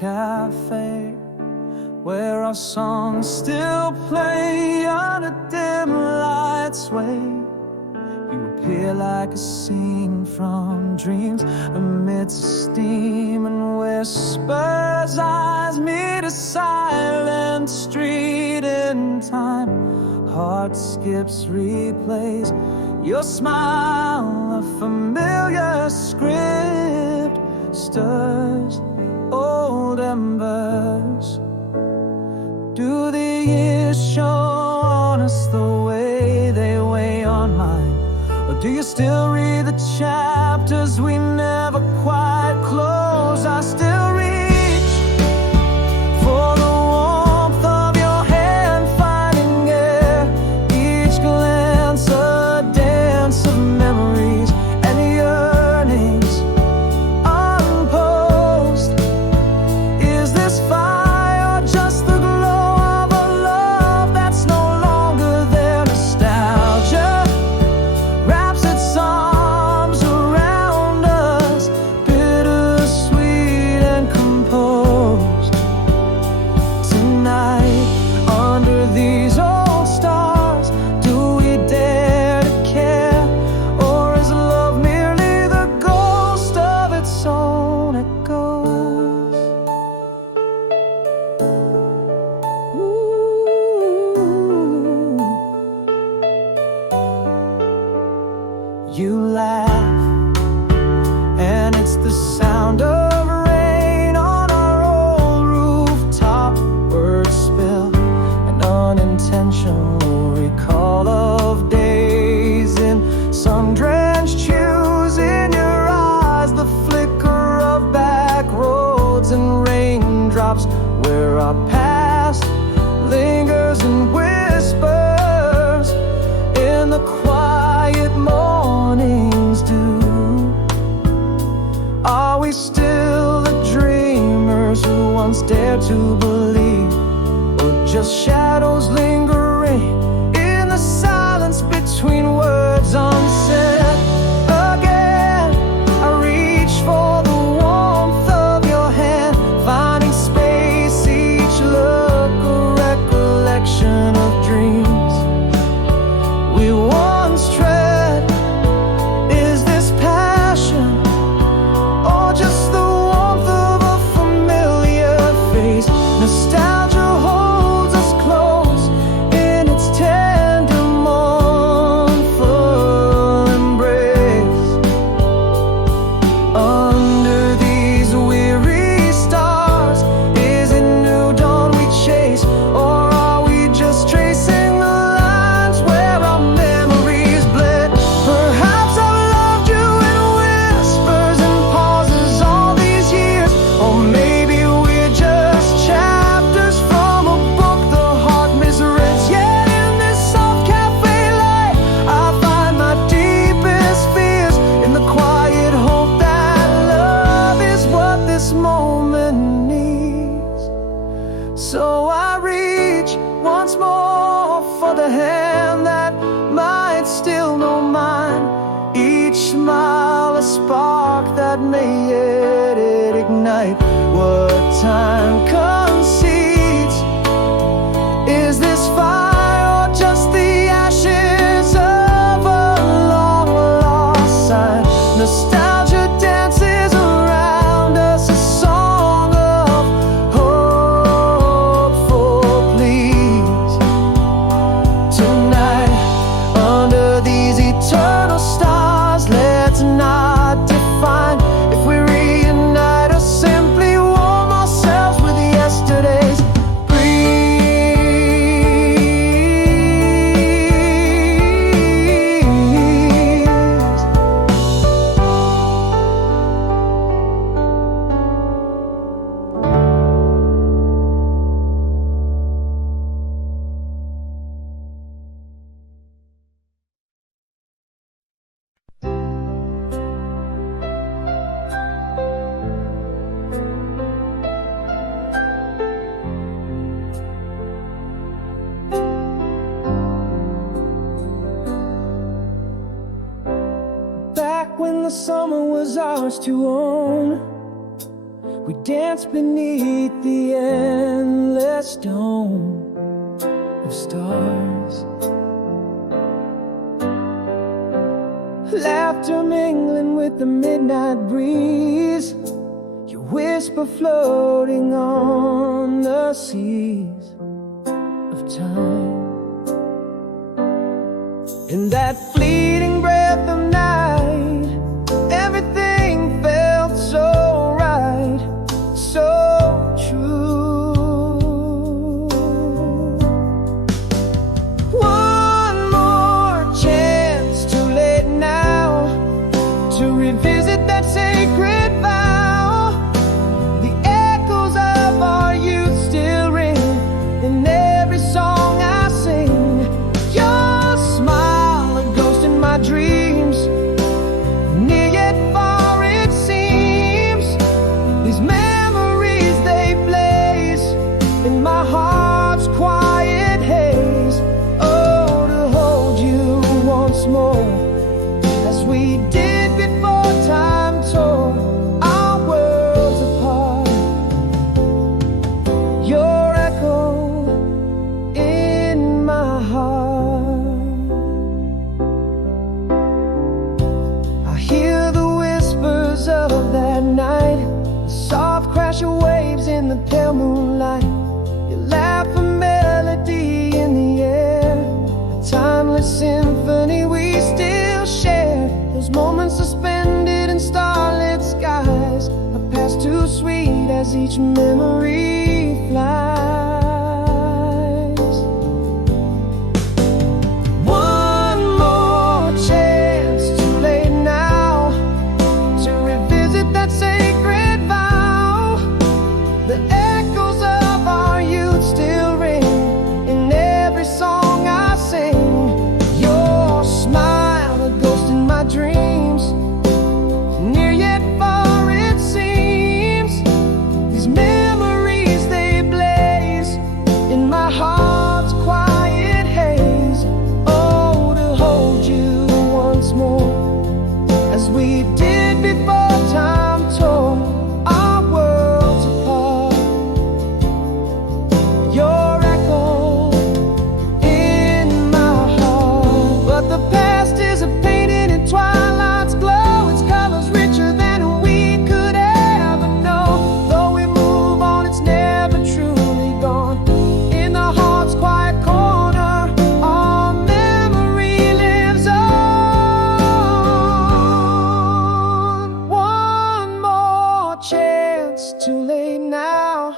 cafe where our songs still play under dim light sway. You appear like a scene from dreams amidst steam and whispers. Eyes meet a silent street in time. Heart skips, replays your smile. A familiar script stirs old embers. Do the years show on us the way they weigh on mine? Or do you still read the chapters we never quite close? I still reach for the warmth of your hand, finding air, each glance a dance of memories and yearnings unposed. Is this fire or just the glow of a love that's no longer there? Nostalgia wraps its arms around us, bittersweet and composed. Tonight, under these old stars, do we dare to care? Or is love merely the ghost of its own echoes? Ooh. You laugh, and it's the sound of rain on our old rooftop. Words spill, an unintentional recall of days in sun-drenched shoes. In your eyes, the flicker of back roads and raindrops where our past lingers and whispers in the quiet morning's dew. Are we still the dreamers who once dared to believe, or just shadows lingering in the silence between words unsaid? Again, I reach for the warmth of your hand, finding space, each look a recollection of dreams we once tread. Is this passion or just the warmth of a familiar face? Nostalgia holds us close in its tender, mournful embrace. Under these weary stars, is it new dawn we chase, or are we just tracing the lines where our memories bled? Perhaps I've loved you in whispers and pauses all these years, or maybe we're just chapters from a book the heart misread. Yet in this soft cafe light, I find my deepest fears in the quiet hope that love is what this moment needs. So I reach once more for the hand that might still know mine. Each smile a spark that may yet ignite what time concedes. Is this fire or just the ashes of a long lost sign? Nostalgia dances around us, a song of hopeful pleas. Tonight, under these eternal stars, let's not define if we reunite or simply warm ourselves with yesterday's when the summer was ours to own. We dance beneath the endless dome of stars. Laughter mingling with the midnight breeze, your whisper floating on the seas of time. In that fleeting breath of night, everything felt so right, so true. One more chance, too late now, to revisit that sacred vow. The echoes of our youth still ring in every song I sing. Your smile, a ghost in my dreams, near yet far it seems. These memories, they blaze in my heart's quiet haze. Oh, to hold you once more, as we did before time tore our worlds apart. Your echo in my heart. I hear the whispers of that night, the soft crash of waves in the pale moonlight. You laugh, a melody in the air, a timeless symphony we still share. Those moments suspended in starlit skies, a past too sweet as each memory flies. One more chance, too late now, to revisit that sacred vow. The echoes of our youth still ring in every song I sing. Your smile, a ghost in my dreams, near yet far it seems. These memories, they blaze in my heart's quiet haze. Oh, to hold you once more, as we did before time tore our worlds apart. Your echo in my heart. But the past is a painting in twilight's glow. Its colors richer than we could ever know. Though we move on, it's never truly gone. In the heart's quiet corner, our memory lives on. One more chance, too late now,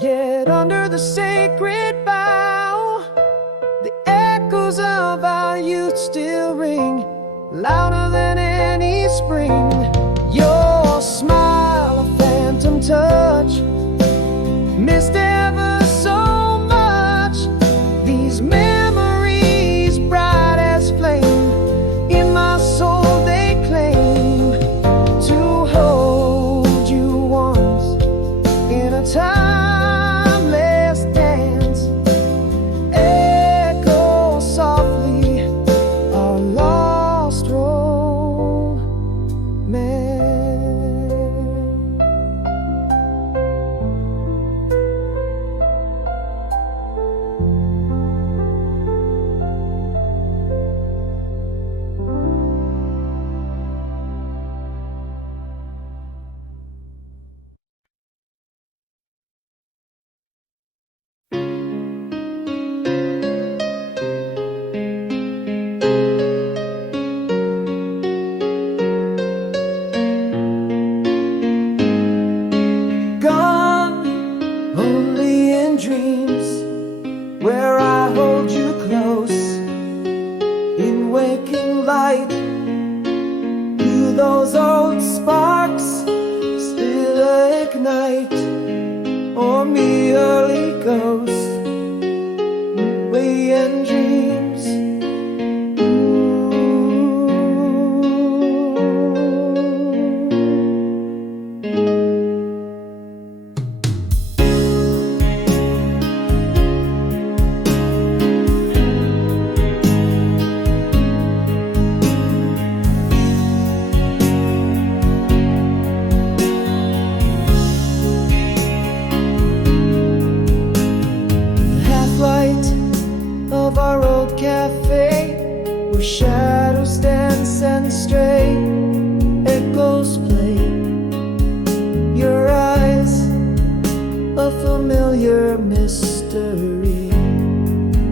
yet under the sacred bough, the echoes of our youth still ring, louder than any spring. Your smile, a phantom touch, missed ever so much. These memories, bright as flame, in my soul they claim. To hold you once in a timeless dance, echo softly our lost romance. Gone, only in dreams, where I hold you close. In waking light, do those old sparks still ignite, or merely ghost, way in dreams. cafe where shadows dance and stray, echoes play. Your eyes, a familiar mystery,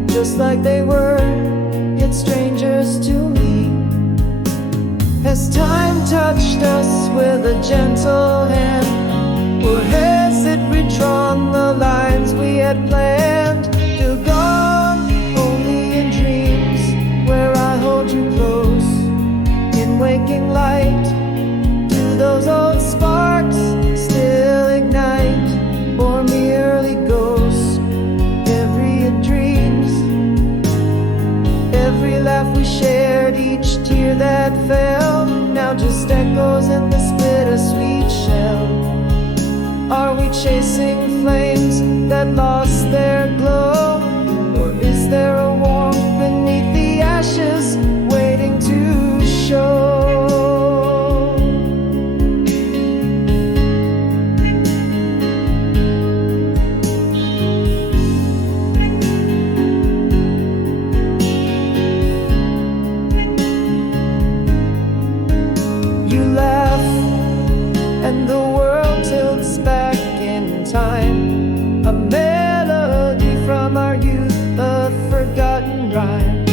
just like they were, yet strangers to me. Has time touched us with a gentle hand, or has it redrawn the lines we had planned? Still gone, only in dreams, where I hold you close in waking light. Do those old sparks still ignite, or merely ghosts? Every dreams, every laugh we shared, each tear that fell, now just echoes in this bittersweet shell. Are we chasing flames that lost their glow, or is there a warmth beneath the ashes waiting to show? You laugh and the world tilts back in time, a melody from our youth, a forgotten rhyme.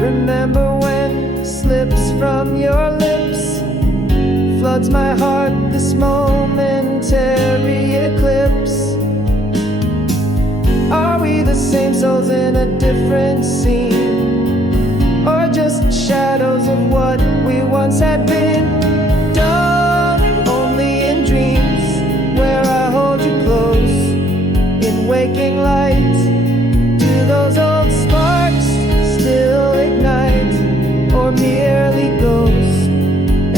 Remember when slips from your lips, floods my heart, this momentary eclipse. Are we the same souls in a different scene, or just shadows of what we once had been? Done only in dreams, where I hold you close in waking light. Do those old sparks still ignite, or merely ghosts?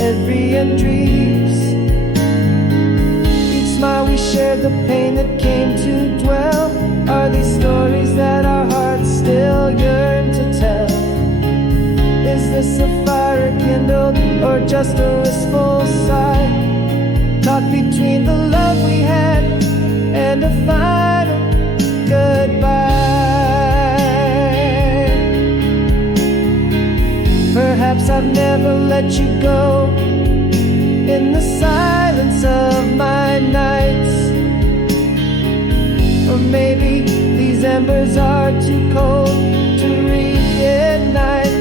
Every dreams, each smile we shared, the pain that came to dwell. Are these stories that our hearts still yearn to tell? Is this a fire kindled, or just a wistful sigh, caught between the love we had and a final goodbye? Perhaps I've never let you go in the silence of my nights, or maybe these embers are too cold to reignite.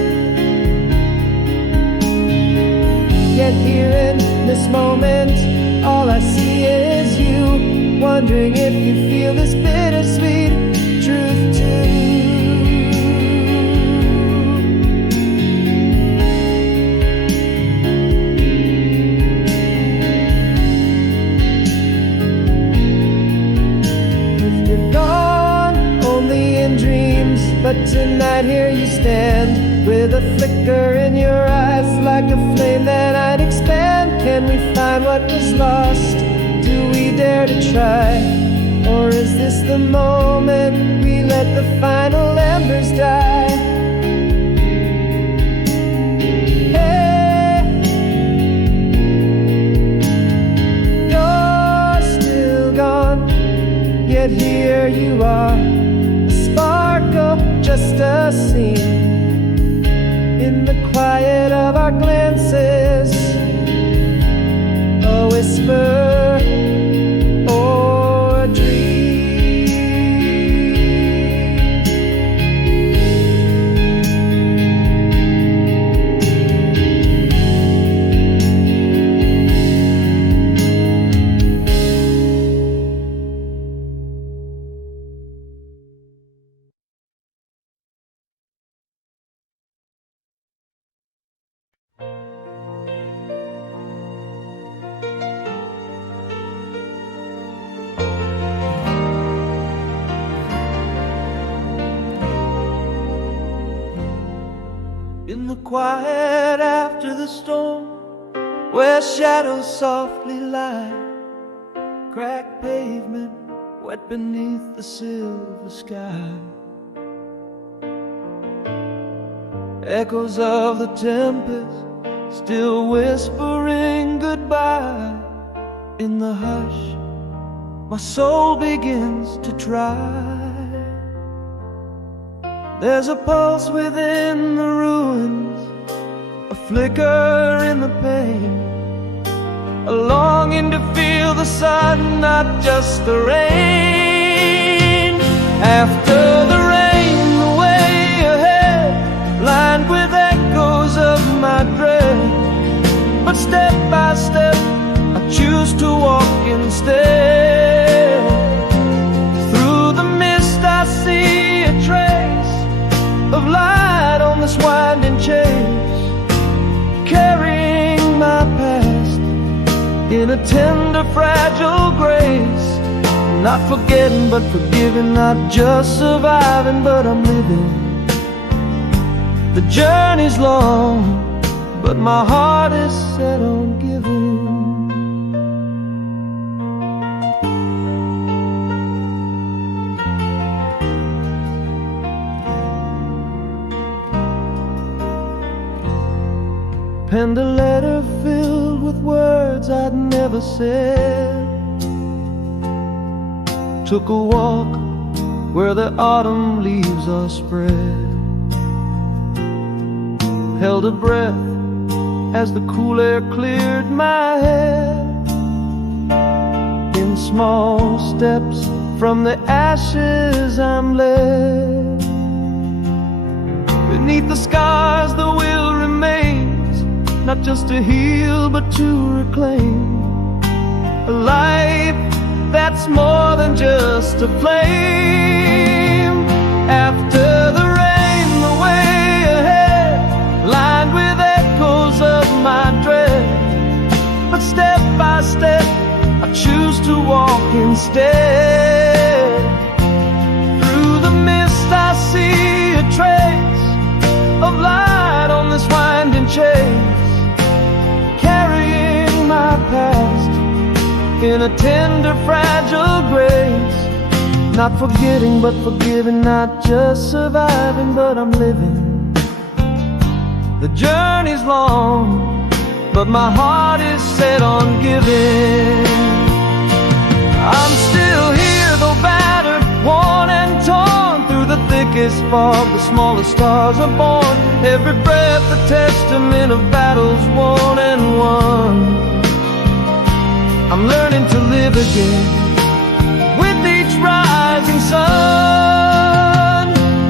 Yet here in this moment, all I see is you, wondering if you feel this bittersweet truth too. If you're gone, only in dreams, but tonight here you stand, with a flicker in your eyes, like a flame that I'd expand. Can we find what was lost? Do we dare to try? Or is this the moment we let the final embers die? Hey, you're still gone, yet here you are, a sparkle, just a scene in the quiet of our glances, a whisper or a dream. In the quiet after the storm, where shadows softly lie, cracked pavement wet beneath the silver sky, echoes of the tempest still whispering goodbye. In the hush, my soul begins to try. There's a pulse within the ruins, a flicker in the pain, a longing to feel the sun, not just the rain. After the rain, the way ahead, lined with echoes of my dread. But step by step, I choose to walk instead. Through the mist I see a trace of light on this winding chase, carrying my past in a tender, fragile grace. Not forgetting but forgiving, not just surviving but I'm living. The journey's long, but my heart is set on giving. Penned a letter filled with words I'd never said. Took a walk where the autumn leaves are spread. Held a breath as the cool air cleared my head. In small steps from the ashes I'm led. Beneath the scars the will remains, not just to heal but to reclaim a life that's more than just a flame. After the rain, the way ahead, lined with echoes of my dread. But step by step, I choose to walk instead. Through the mist I see a trace of light on this winding chase, carrying my past in a tender, fragile grace. Not forgetting but forgiving, not just surviving but I'm living. The journey's long, but my heart is set on giving. I'm still here, though battered, worn and torn. Through the thickest fog, the smallest stars are born. Every breath a testament of battles won and won. I'm learning to live again with each rising sun.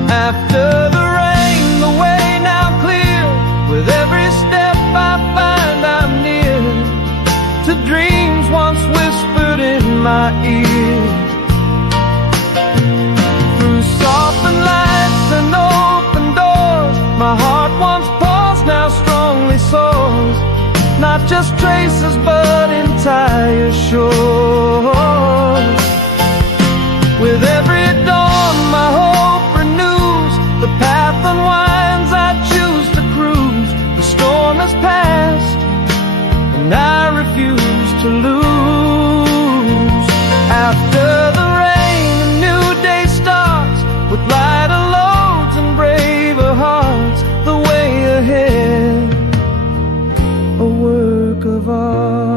After the rain, the way now clear. With every step I find I'm near to dreams once whispered in my ear. Through softened lights and open doors, my heart once paused now strongly soars. Not just traces but entire shores. With every dawn my hope renews, the path unwinds I choose to cruise. The storm has passed and I refuse to lose. After the rain a new day starts, with lighter loads and braver hearts. The way ahead, a work of art.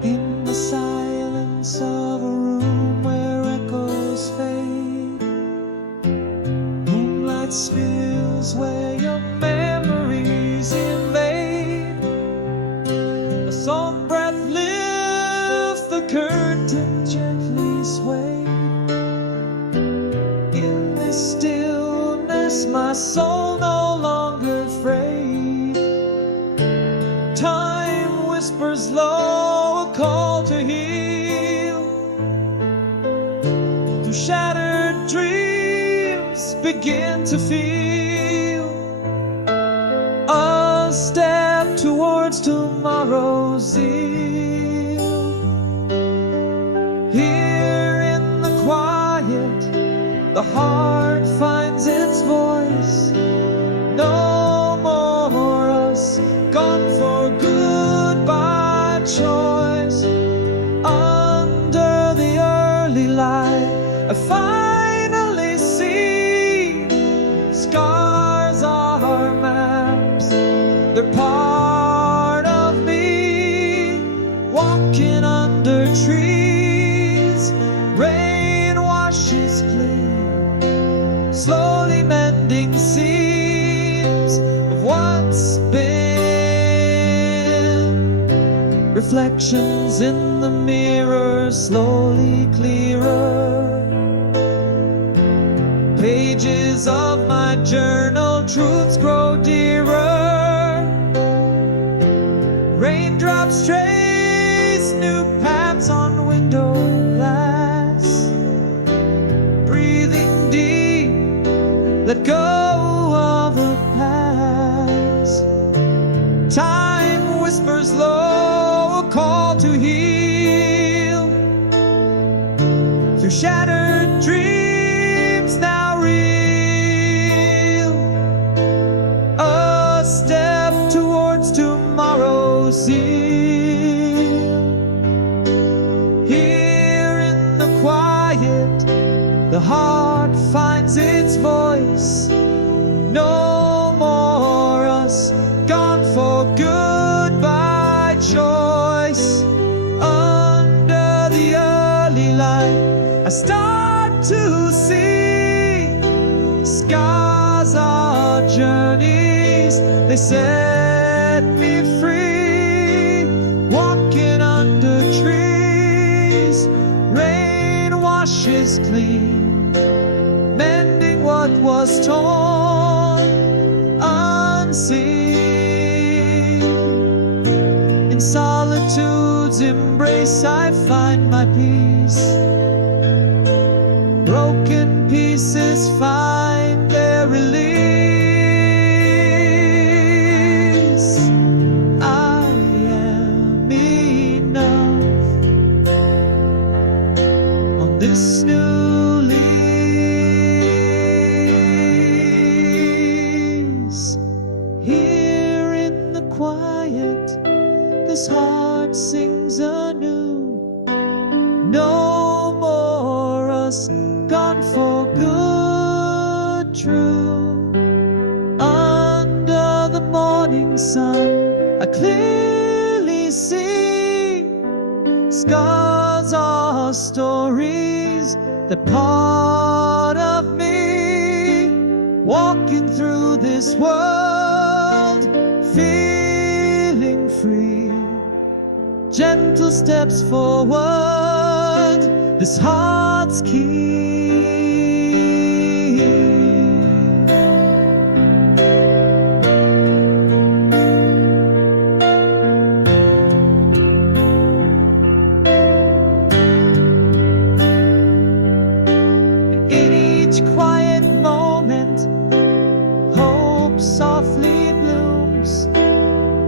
In the silence of a room where echoes fade, moonlight spills where your memories invade. A soft breath lifts the curtain, gently sway. In this stillness my soul no longer frayed. Time whispers low, a call to heal. Through shattered dreams begin to feel a step towards tomorrow's zeal. Here in the quiet the heart finds its voice. No more us, gone for good by choice. Under the early light, I finally see scars are maps. They're part of me, walking under trees. Rain washes clean, slowly mending seams of what's been. Reflections in the mirror slowly clearer. Pages of my journal, truths grow dearer. Raindrops trace new paths on window glass. Breathing deep, let go of the past. Time whispers low, a call to heal. Through shattered dreams now real. A step towards tomorrow's seal. Here in the quiet, the heart finds its voice. No more us, gone for good by choice. Under the early light, I start to see scars are journeys. They set me free, walking under trees. Rain washes clean, mending what was torn unseen. In solitude's embrace I find my peace. Broken pieces find their release. I am enough on this new lease. Here in the quiet, this heart sings anew. No more us, gone for good, true. Under the morning sun, I clearly see scars are stories that part of me. Walking through this world, feeling free. Gentle steps forward, this heart's key. In each quiet moment, hope softly blooms.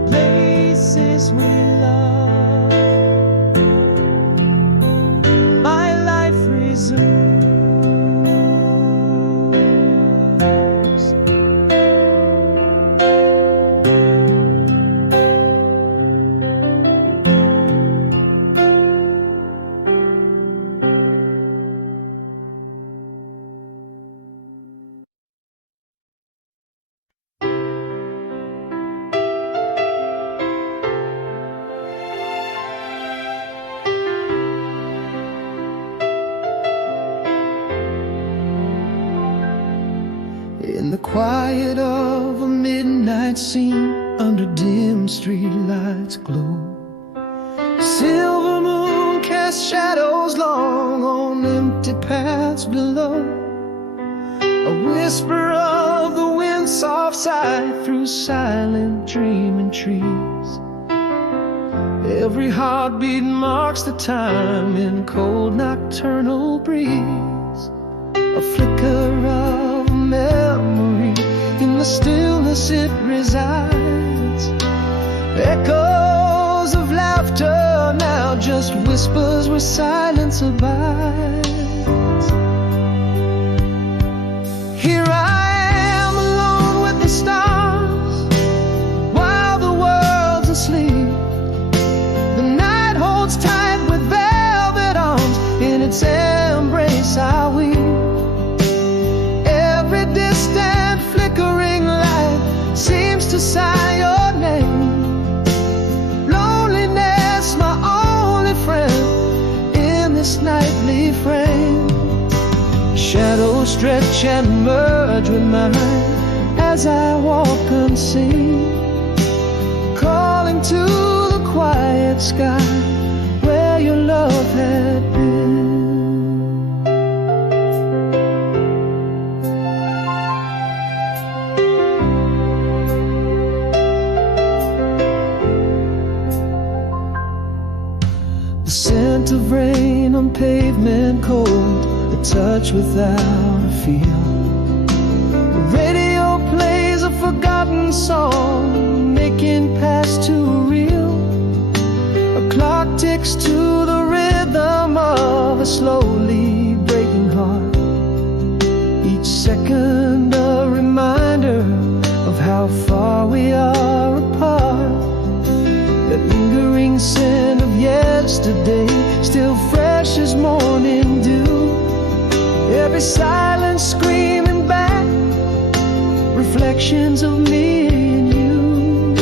Places we love, my life resumes. In the quiet of a midnight scene, under dim street lights glow, silver moon casts shadows long on empty paths below. A whisper of the wind, soft sigh through silent dreaming trees. Every heartbeat marks the time in cold nocturnal breeze. A flicker of a memory, in the stillness it resides. Echoes of laughter, now just whispers where silence abides. embrace I weave. Every distant flickering light seems to sigh your name. Loneliness, my only friend in this nightly frame. Shadows stretch and merge with mine as I walk unseen, calling to the quiet sky where your love had been. The scent of rain on pavement cold, a touch without a feel. The radio plays a forgotten song, making past too real. A clock ticks to the rhythm of a slowly breaking heart. Each second a reminder of how far we are apart. The lingering scent of yesterday, still fresh as morning dew. Every silence screaming back reflections of me and you.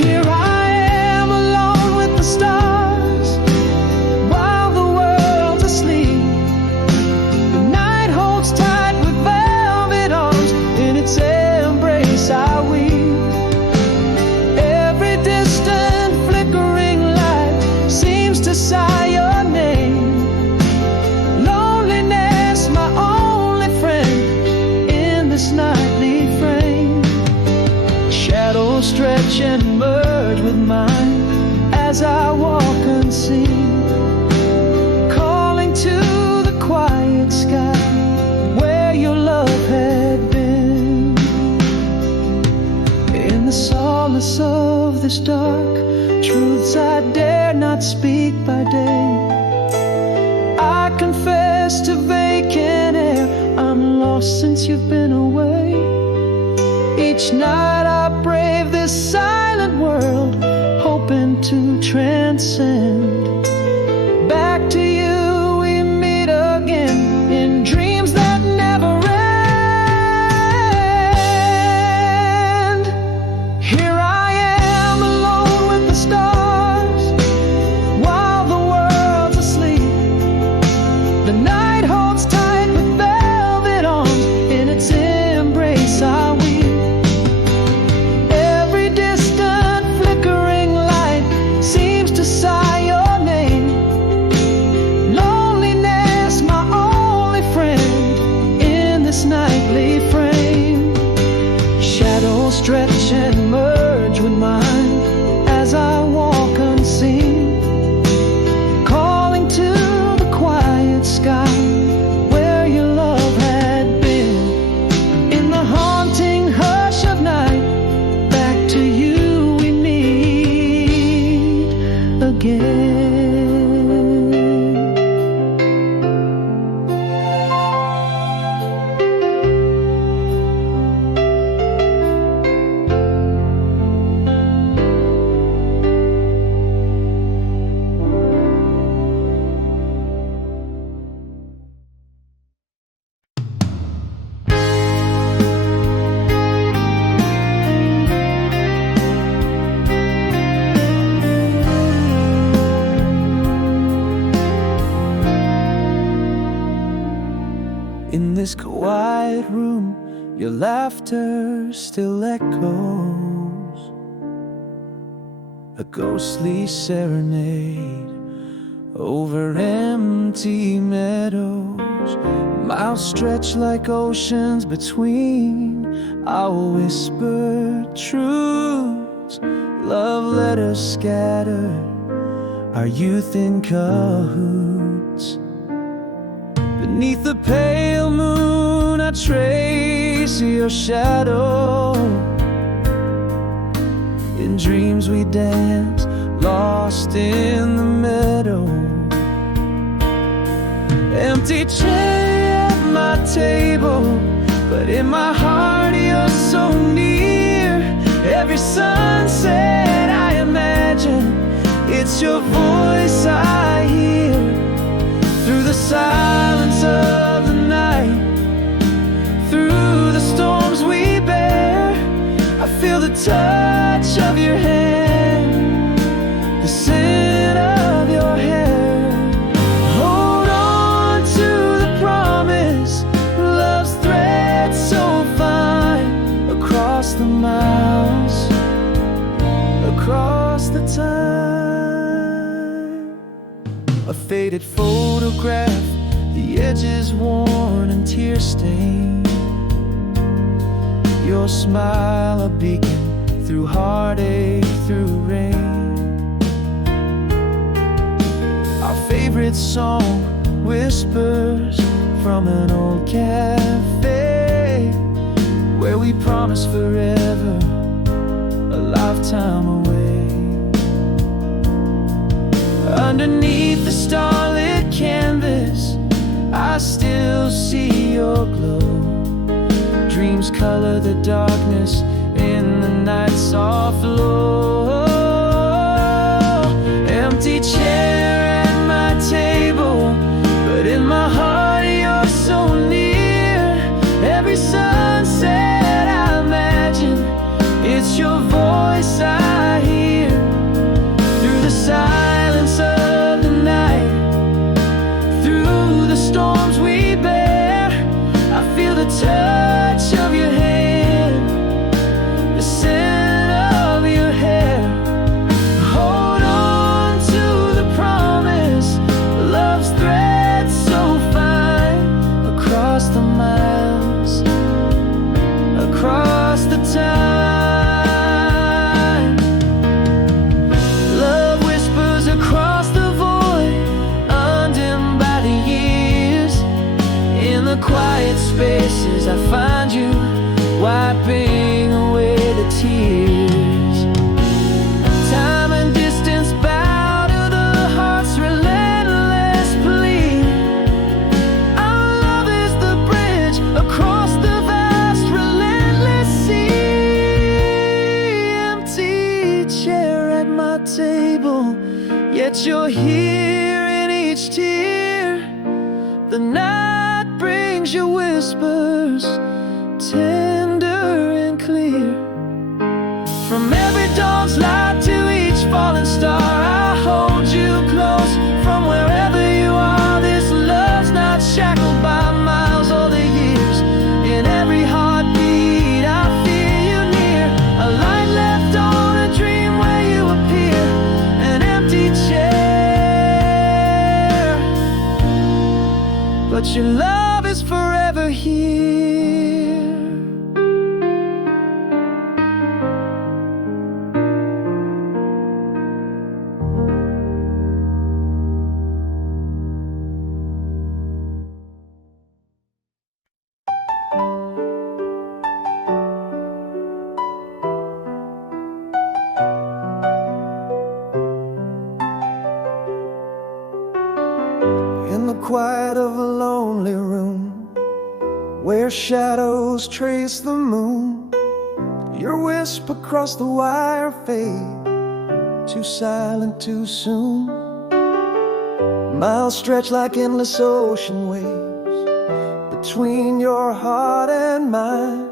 Here I am alone with the stars while the world's asleep. The night holds tight with velvet arms, in its embrace I weave. Every distant flickering light seems to sigh your name. Loneliness, my only friend in this nightly frame. Shadows stretch and merge with mine as I walk unseen, calling to the quiet sky where your love had been. In the solace of this dark, truths I dare not speak by day, I confess to vacant air, I'm lost since you've been away. Each night I brave this silent world, hoping to transcend. Back to you we meet again, in dreams that never end. Here I am alone with the stars while the world's asleep. The night holds tight with velvet arms, in its embrace I weave. Every distant flickering light seems to sigh your name. Loneliness, my only friend in this nightly frame. Shadows stretch and merge with mine as I walk unseen, calling to the quiet sky where your love had been. In the haunting hush of night, back to you we meet again. In this quiet room, your laughter still echoes, a ghostly serenade over empty meadows. Miles stretch like oceans between our whispered truths. Love letters scattered, our youth in cahoots. Beneath the pale moon I trace your shadow. In dreams we dance, lost in the meadow. Empty chair at my table, but in my heart you're so near. Every sunset I imagine, it's your voice I faded photograph, the edges worn and tear-stained. Your smile a beacon through heartache, through rain. Our favorite song whispers from an old cafe, where we promised forever, a lifetime away. Underneath the starlit canvas, I still see your glow. Dreams color the darkness in the night's soft glow. Empty chair at my table, but in my heart you're so near. Every sunset I imagine, it's your voice I hear. Through the silence of the night, through the storms we bear, I feel the touch of your hand, the scent of your hair. Hold on to the promise, love's thread so fine, across the miles, across the time. Love whispers across the void, undimmed by the years. In the quiet spaces I find you, wiping away the tears. Time and distance bow to the heart's relentless plea. Our love is the bridge across the vast relentless sea. Empty chair at my table, yet you're here in each tear. The night brings your whispers, tender and clear. From every dawn's light to each falling star, I hold you close from wherever you are. This love's not shackled by miles or the years. In every heartbeat I feel you near. A light left on a dream where you appear. An empty chair, but your love is forever here. In the quiet of a lonely room, where shadows trace the moon, your whisper across the wire fade, too silent too soon. Miles stretch like endless ocean waves between your heart and mine.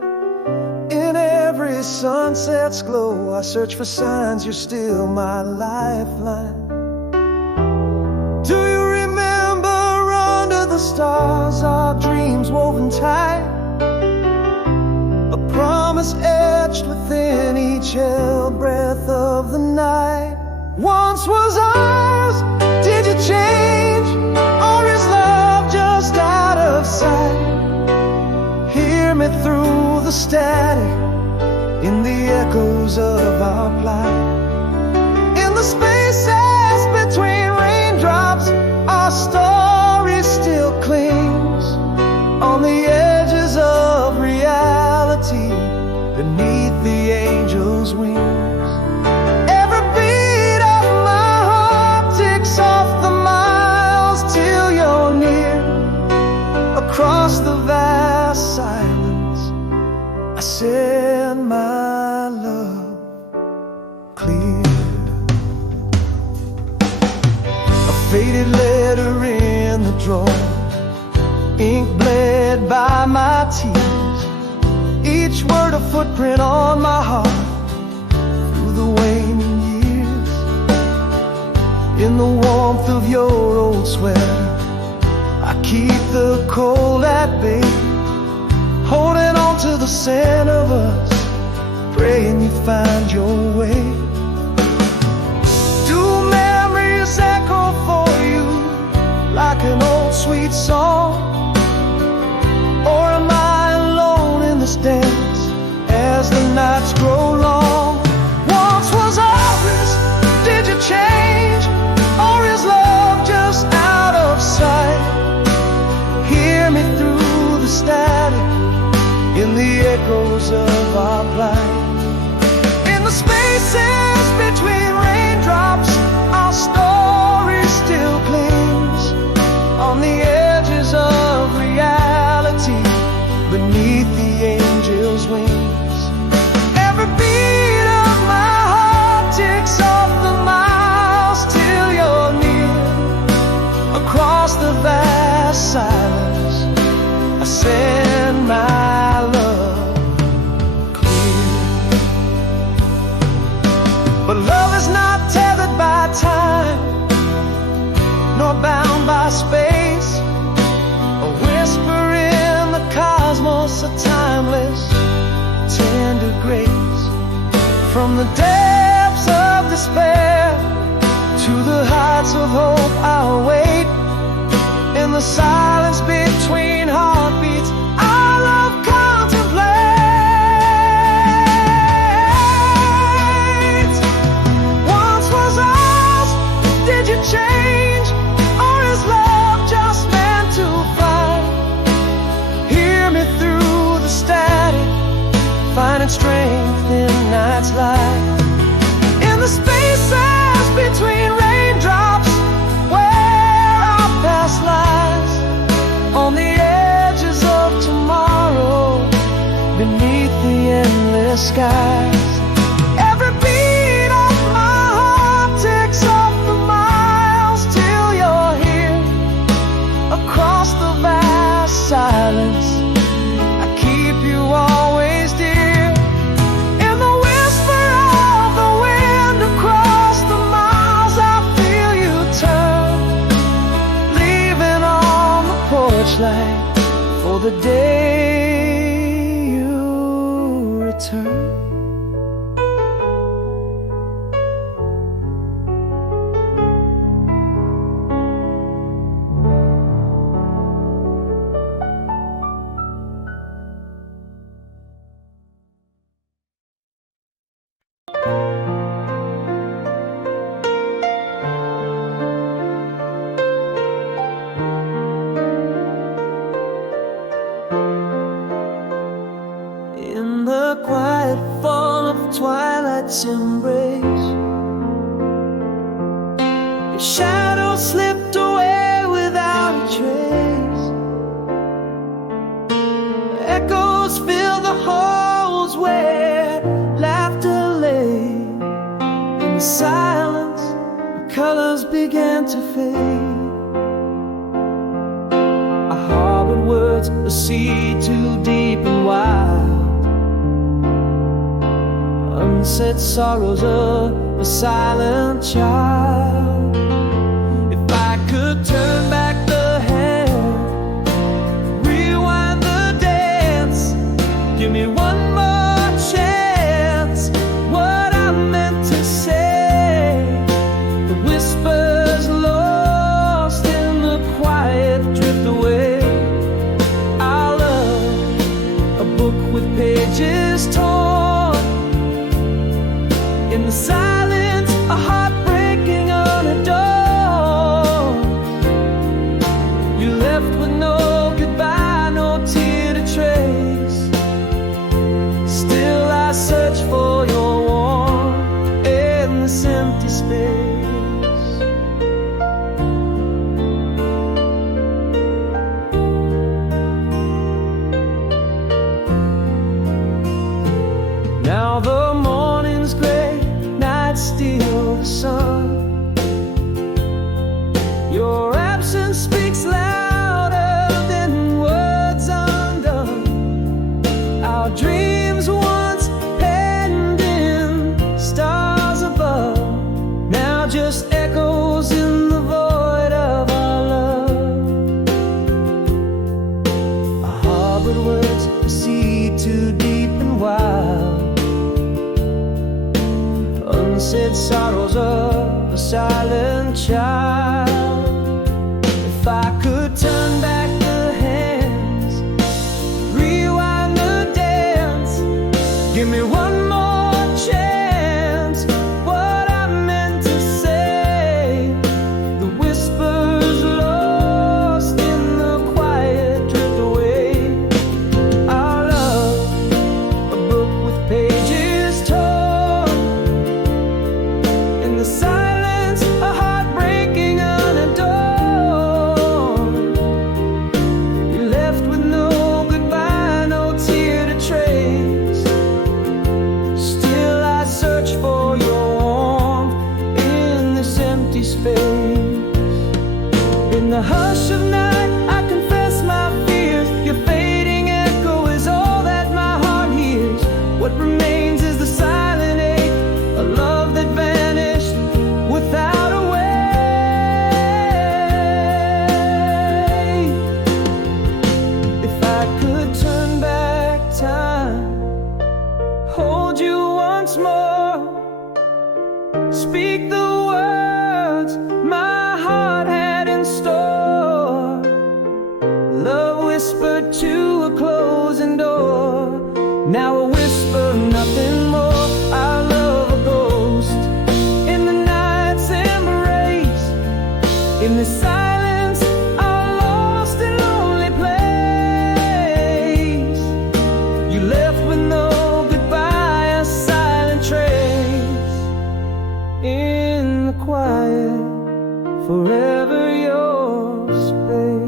In every sunset's glow, I search for signs you're still my lifeline. Do you remember under the stars, our dreams woven tight? A promise etched within each held breath of the night. Once was ours, did you change? Or is love just out of sight? Hear me through the static, in the echoes of our plight. In the spaces between raindrops, our story still clings. On the edges of reality, beneath the angel's wings. Every beat of my heart ticks off the miles till you're near. Across the vast silence, I send my love clear. A faded letter in the drawer, ink bled by my tears. Each word a footprint on my heart through the waning years. In the warmth of your old sweater, I keep the cold at bay, holding on to the scent of us, praying you find your way. Do memories echo for you like an old sweet song? Or am I alone in this dance as the nights grow long? Once was always, did you change? Or is love just out of sight? Hear me through the static, in the echoes of our plight. In the spaces between raindrops, our story still clings on the edges of reality, beneath the angel's wings. Every beat of my heart ticks off the miles till you're near. Across the vast silence, I send my love clear. But love is not tethered by time, nor bound by space. A whisper in the cosmos, a timeless, tender grace. From the depths of despair to the heights of hope, I'll wait. In the silence between heartbeats, our love contemplates. Once was ours, did you change? Or is love just meant to find? Hear me through the static, finding strength in night's light. In the spaces between raindrops, where our past lies, on the edges of tomorrow, beneath the endless skies. Every beat of my heart ticks off the miles till you're here. Across the vast silence, I keep you always dear. In the whisper of the wind, across the miles, I feel you turn, leaving on the porch light for the day you return. In the quiet fall of twilight's embrace, your shadow slipped away without a trace. Echoes fill the halls where laughter lay. In silence, the colors began to fade. I harbored words, a sea too deep and wide. Unsaid sorrows of a silent child. If I could turn back the hand, rewind the dance, give me one more chance. What I meant to say, the whispers lost in the quiet drift away. Our love, a book with pages torn. In the silence, a heart breaking on a door. You left with no goodbye, no tear to trace. Still I search for your warmth in this empty space. Now the morning's gray, steal the sun. Your absence speaks louder than words undone. Our dreams once penned in stars above, now just echoes in the void of our love. I harbored words, a sea too deep and wild. Unsaid sorrows of a silent child. If If I could turn back the hands, rewind the dance, give me one more chance. What I meant to say, the whispers lost in the quiet drift away. Our love, a book with pages torn, in the silence, a heartbreaking unadorned. We left with no goodbye, no tear to trace. Still I search for your warmth in this empty space. In the hush of night, I confess my fears. Your fading echo is all that my heart hears. What remains is the silent ache, a love that vanished without a way. If I could turn back time, hold you once more, speak the words my heart had in store. Love whispered to a closing door. Now a whisper, nothing more. Our love a ghost in the night's embrace. In the silence, our lost and lonely place. You left with no goodbye, a silent trace. In the quiet, forever your space.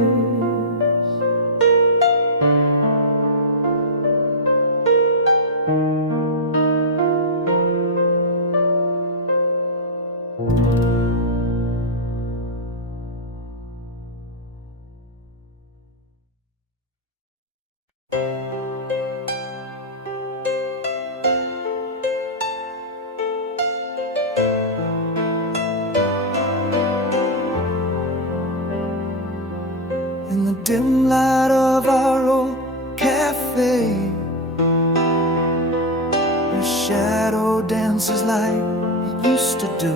In the dim light of our old cafe, a shadow dances like it used to do.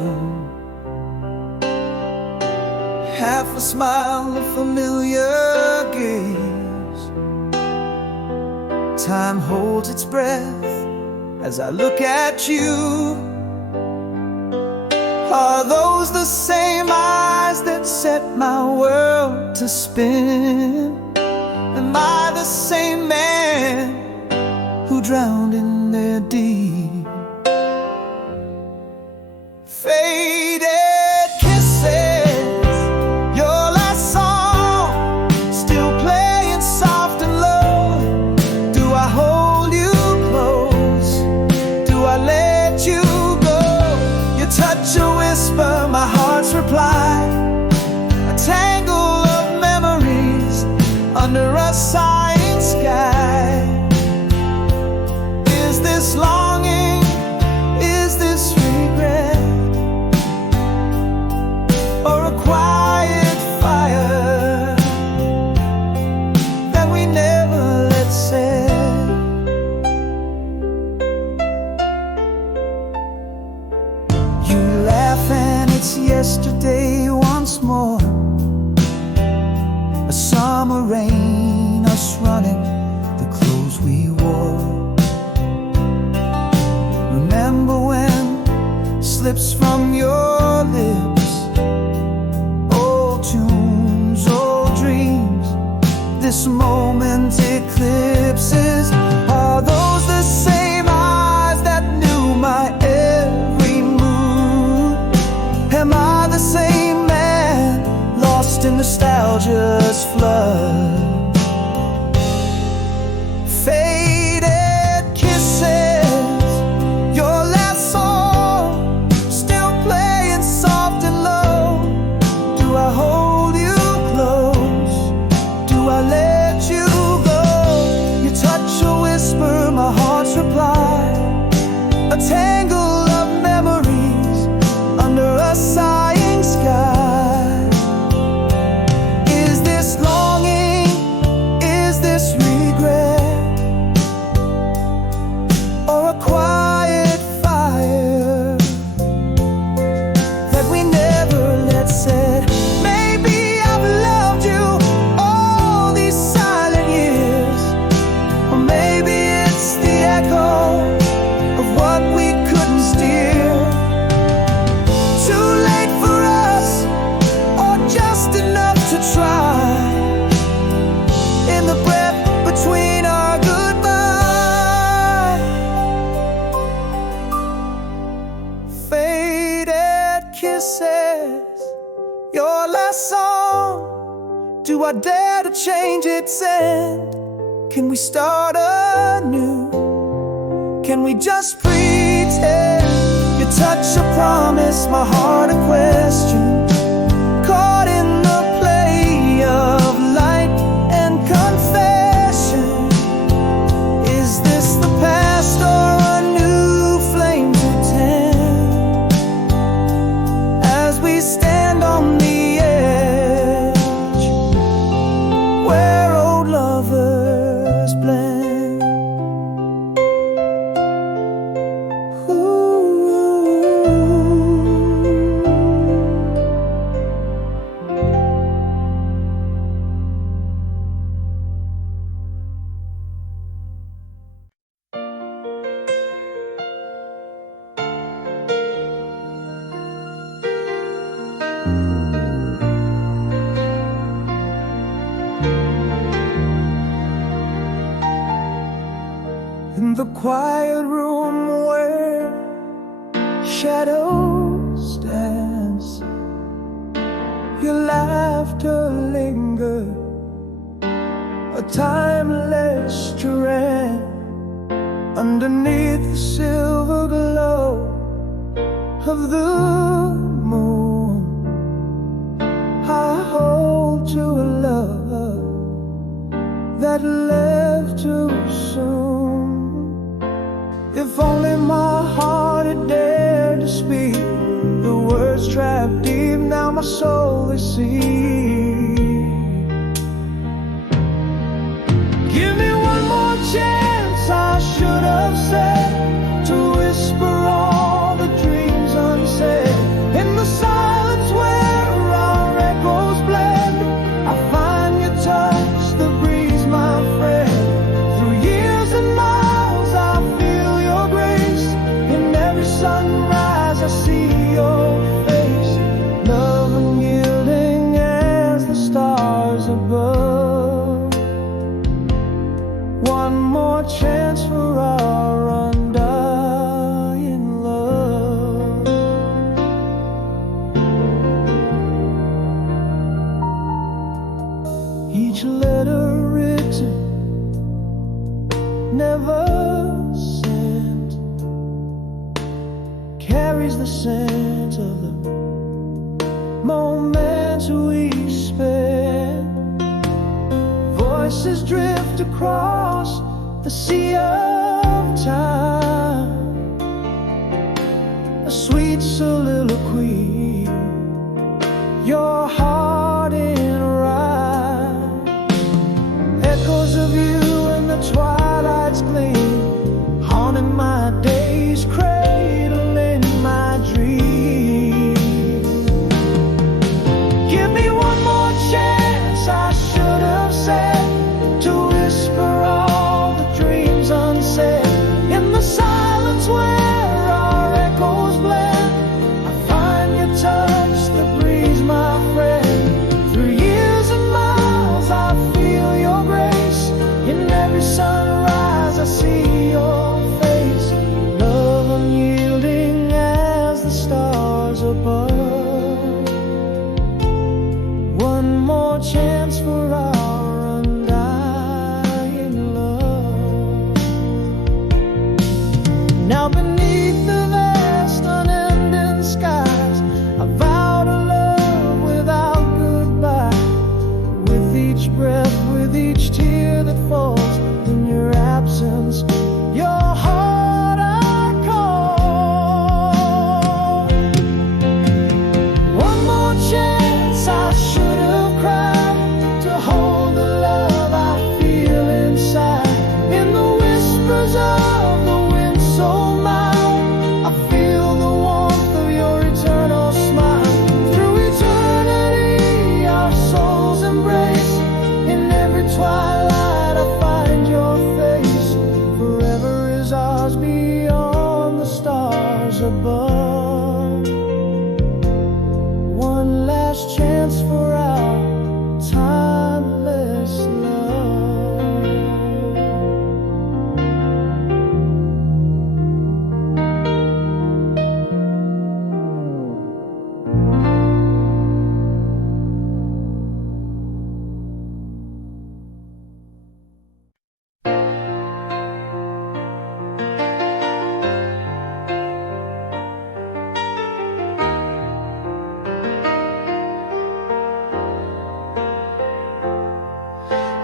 Half a smile, a familiar gaze. Time holds its breath as I look at you. Are those the same eyes that set my world to spin? Am I the same man who drowned in their deep? Faded kisses, your last song, still playing soft and low. Do I hold you close? Do I let you go? You touch a whisper, my heart's reply, a tangle of memories under a sighing sky. Is this longing? Is this regret? Or a quiet fire that we never let set? You laugh and it's yesterday once more. A summer rain, us running the clothes we wore. Remember when slips from your lips, old tunes, old dreams. This moment eclipses. Are those the same eyes that knew my every mood? Am I the same man lost in nostalgia's flood? Faded kisses, your last song, still playing soft and low. Do I hold you close? Do I let you go? You touch a whisper, my heart's reply, a tangle of memories under a sighing sky. Is this longing? to try. In the breath between our goodbye, faded kisses, your last song. Do I dare to change its end? Can we start anew? Can we just pretend? Your touch a promise, my heart a question. Caught in the play of light and confession. Is this the past or a new flame to tend? As we stand on the edge, where old lovers blend. In the quiet room where shadows dance, your laughter lingered, a timeless trend. Underneath the silver glow of the moon, I hold to a love that left too soon. If only my heart had dared to speak the words trapped deep, now my soul is see. Give me one more chance, I should have said, to whisper all the dreams unsaid. In the silence where our echoes blend, I find your touch, the breeze, my friend. Through years and miles I feel your grace. In every sunrise I see your face. Love unyielding as the stars above. One more chance for our undying love. Each letter written, never sent, carries the scent of the moments we spent. Voices drift across the sea of time, a sweet soliloquy, your heart in rhyme. Echoes of you in the twilight's gleam, haunting my days, cradling my dreams. Give me one more chance, I should have said, to whisper all the dreams unsaid. In the silence where our echoes blend, I find your touch, the breeze, my friend. Through years and miles I feel your grace. In every sunrise I see your face. Love unyielding as the stars above. One more chance for our undying love. Now beneath the vast unending skies, I vow to love without goodbye. With each breath, with each tear that falls in your absence, your heart I call. One more chance, I should have cried.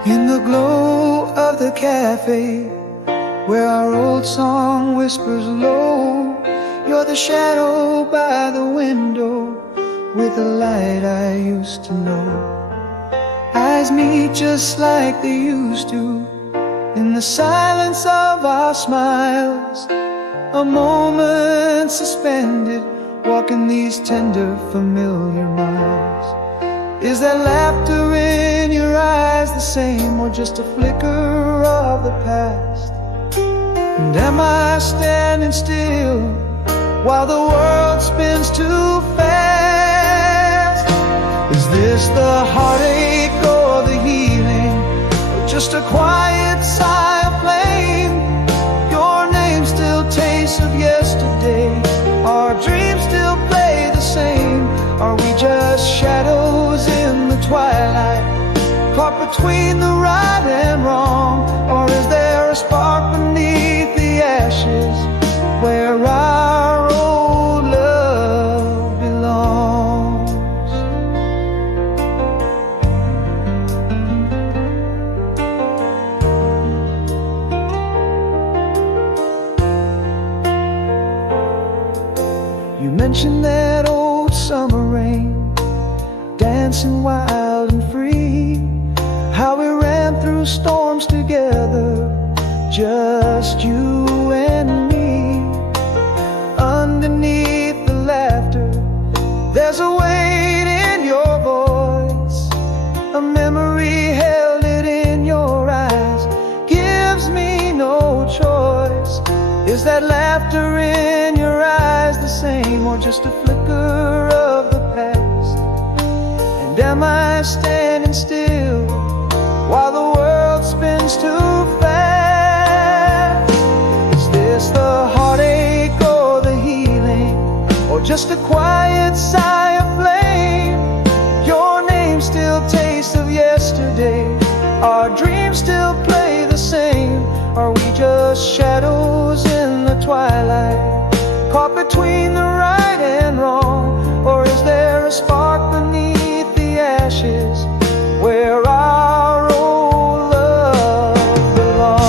In the glow of the cafe, where our old song whispers low, you're the shadow by the window, with the light I used to know. Eyes meet just like they used to, in the silence of our smiles. A moment suspended, walking these tender, familiar miles. Is that laughter in your eyes the same, or just a flicker of the past? And am I standing still while the world spins too fast? Is this the heartache or the healing, or just a quiet sigh of flame? Your name still tastes of yesterday, our dreams still play the same. Are we just shadows in the twilight, caught between the right and wrong? Or is there a spark beneath the ashes, where our old love belongs? You mentioned that old summer rain, dancing wild and free, how we ran through storms together, just you and me. Underneath the laughter, there's a weight in your voice, a memory held it in your eyes, gives me no choice. Is that laughter in your eyes the same, or just a flicker of the past? And am I standing still while the world spins too fast? Is this the heartache or the healing, or just a quiet sigh of flame? Your name still tastes of yesterday, our dreams still play the same. Are we just shadows in the twilight, caught between the right and wrong? Or is there a spark beneath the ashes, where our old love belongs?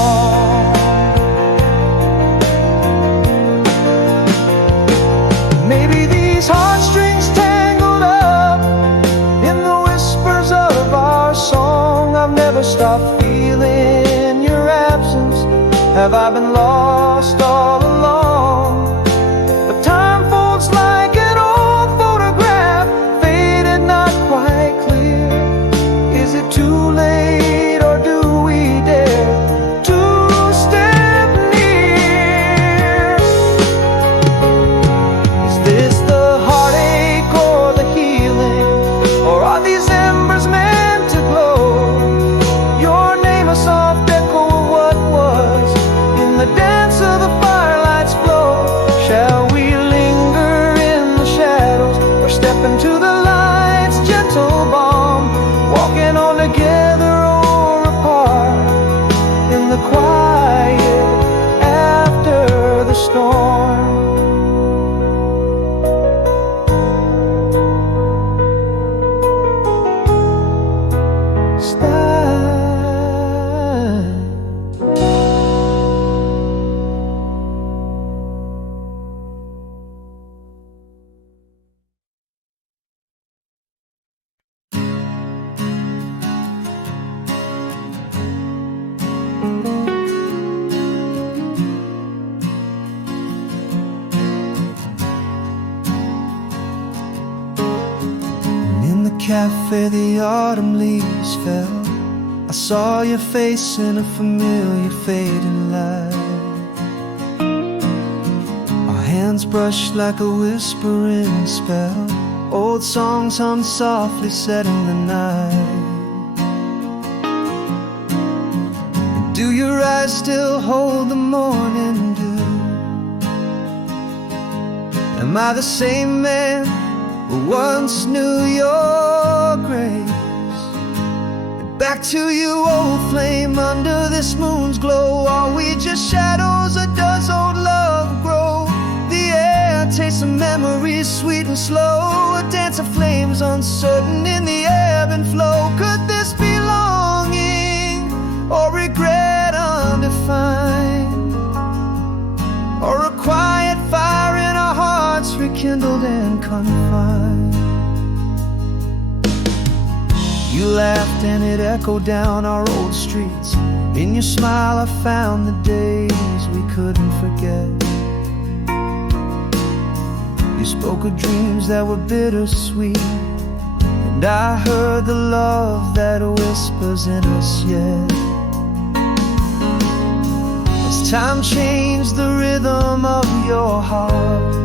Maybe these heartstrings tangled up in the whispers of our song. I've never stopped feeling your absence. Have I been lost all along? But time folds like an old photograph, faded, not quite clear. Is it too late, or do we dare to step near? Is this the heartache or the healing, or are these embers meant to glow? Your name a soft echo of what was, in the dance of the firelight's glow. Shall we linger in the shadows, or step into the light's gentle balm, walking on together or apart, in the quiet after the storm? Cafe, the autumn leaves fell. I saw your face in a familiar fading light. Our hands brushed like a whispering spell. Old songs hummed softly, set in the night. And do your eyes still hold the morning dew? Am I the same man who once knew your grace? And back to you, old flame, under this moon's glow. Are we just shadows, or does old love grow? The air tastes of memories, sweet and slow, a dance of flames uncertain in the ebb and flow. Could this be longing? confined. You laughed and it echoed down our old streets. In your smile I found the days we couldn't forget. You spoke of dreams that were bittersweet, and I heard the love that whispers in us yet. Has time changed the rhythm of your heart,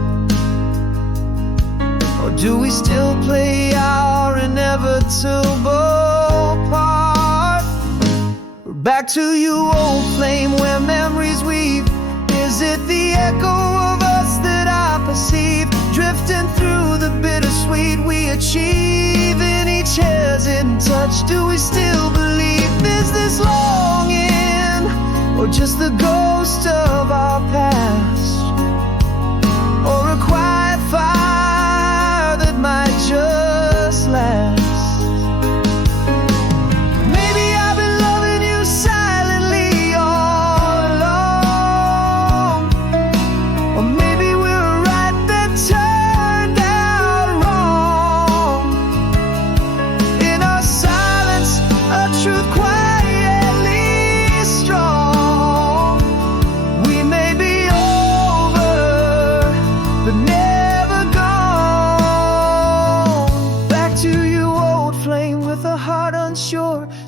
or do we still play our inevitable part? We're back to you, old flame, where memories weave. Is it the echo of us that I perceive, drifting through the bittersweet we achieve? In each hesitant touch, do we still believe? Is this longing, or just the ghost of our past, or a quiet fire that might just last?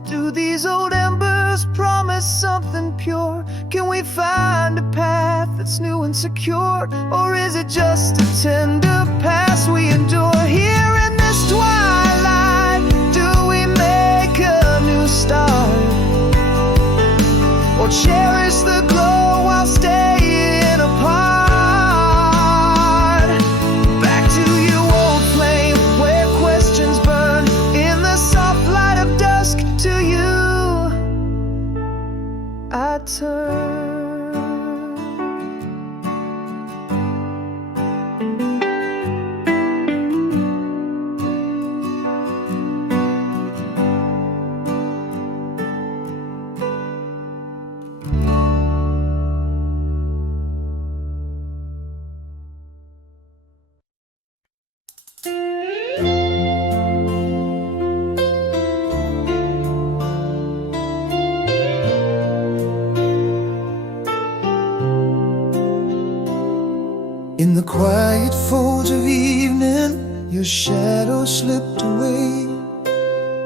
Do these old embers promise something pure? Can we find a path that's new and secure? Or is it just a tender past we endure? Here in this twilight, do we make a new start, or cherish the glow while staying apart? Back to you, old flame, where questions burn in the soft light of dusk. To you I turn. In the quiet folds of evening, your shadow slipped away.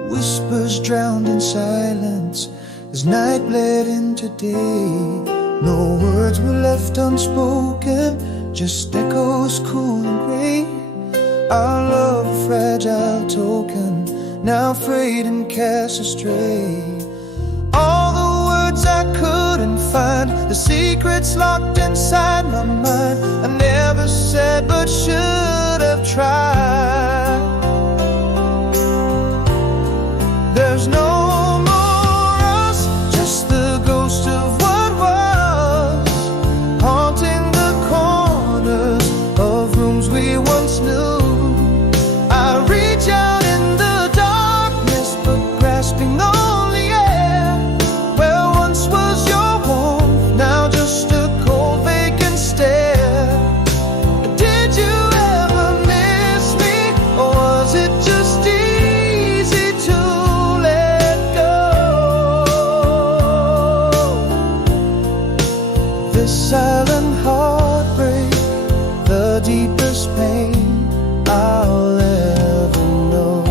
Whispers drowned in silence as night bled into day. No words were left unspoken, just echoes cool and grey. Our love, a fragile token, now frayed and cast astray. All the words I couldn't find, the secrets locked inside my mind, I never said but should have tried. There's no more us, just the ghost of what was, haunting the corners of rooms we once knew. I reach out in the darkness, but grasping only air, where once was your warmth, now just a cold vacant stare. Did you ever miss me, or was it just easy to let go? This silent heartbreak, the deepest pain I'll ever know.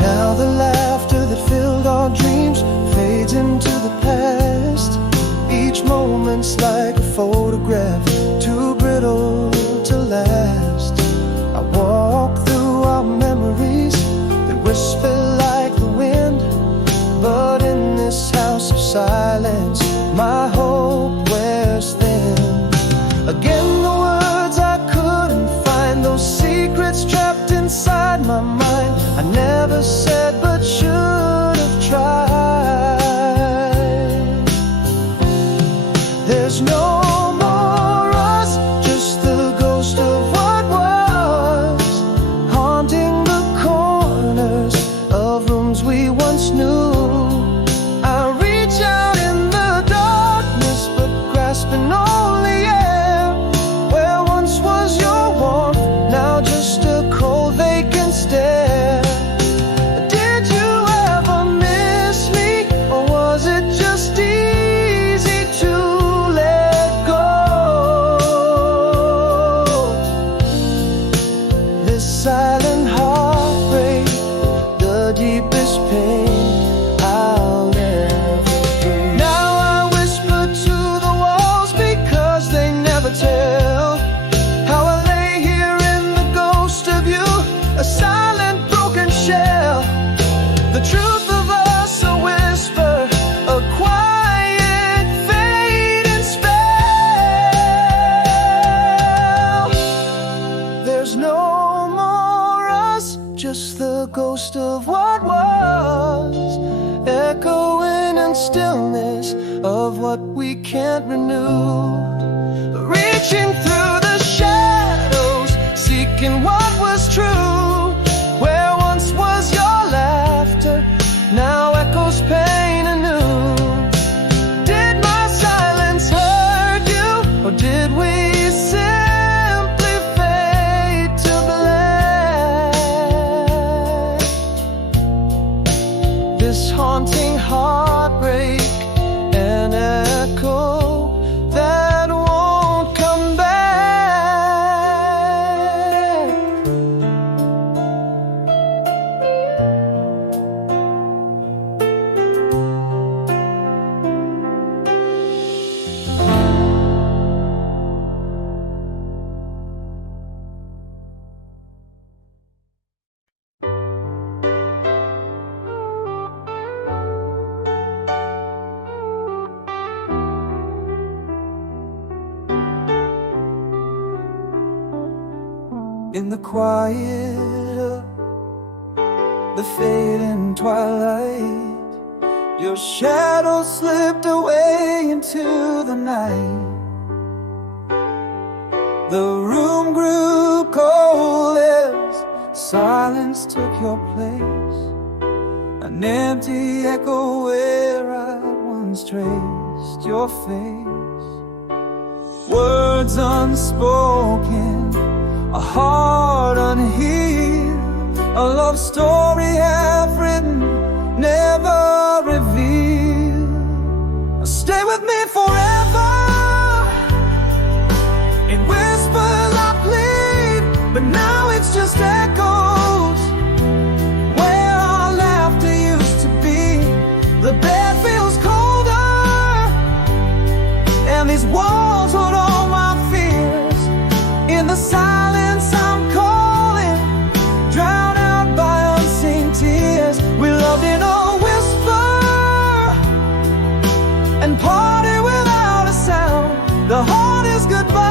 Now the laughter that filled our dreams fades into the past. Each moment's like a photograph, too brittle to last. I walk through our memories that whisper like the wind, but in this house of silence, my hope wears thin. Again, the words I couldn't find, those secrets trapped inside my mind, I never said but should have tried. There's no more us, just the ghost of what was, haunting the corners of rooms we can't renew. Reaching through the shadows, seeking what was true. Where once was your laughter, now echoes pain anew. Did my silence hurt you, or did we simply fade to black? This haunting heartbreak, an echo that won't come back. In the quiet of the fading twilight, your shadow slipped away into the night. The room grew cold as silence took your place, an empty echo where I once traced your face. Words unspoken, a heart unhealed, a love story half written, never revealed. Stay with me forever. In whispers I plead, but now it's just echoes. Where our laughter used to be, the bed feels colder, and these walls hold all my fears. In the silence I'm calling, drowned out by unseen tears. We loved in a whisper and parted without a sound. The hardest goodbye,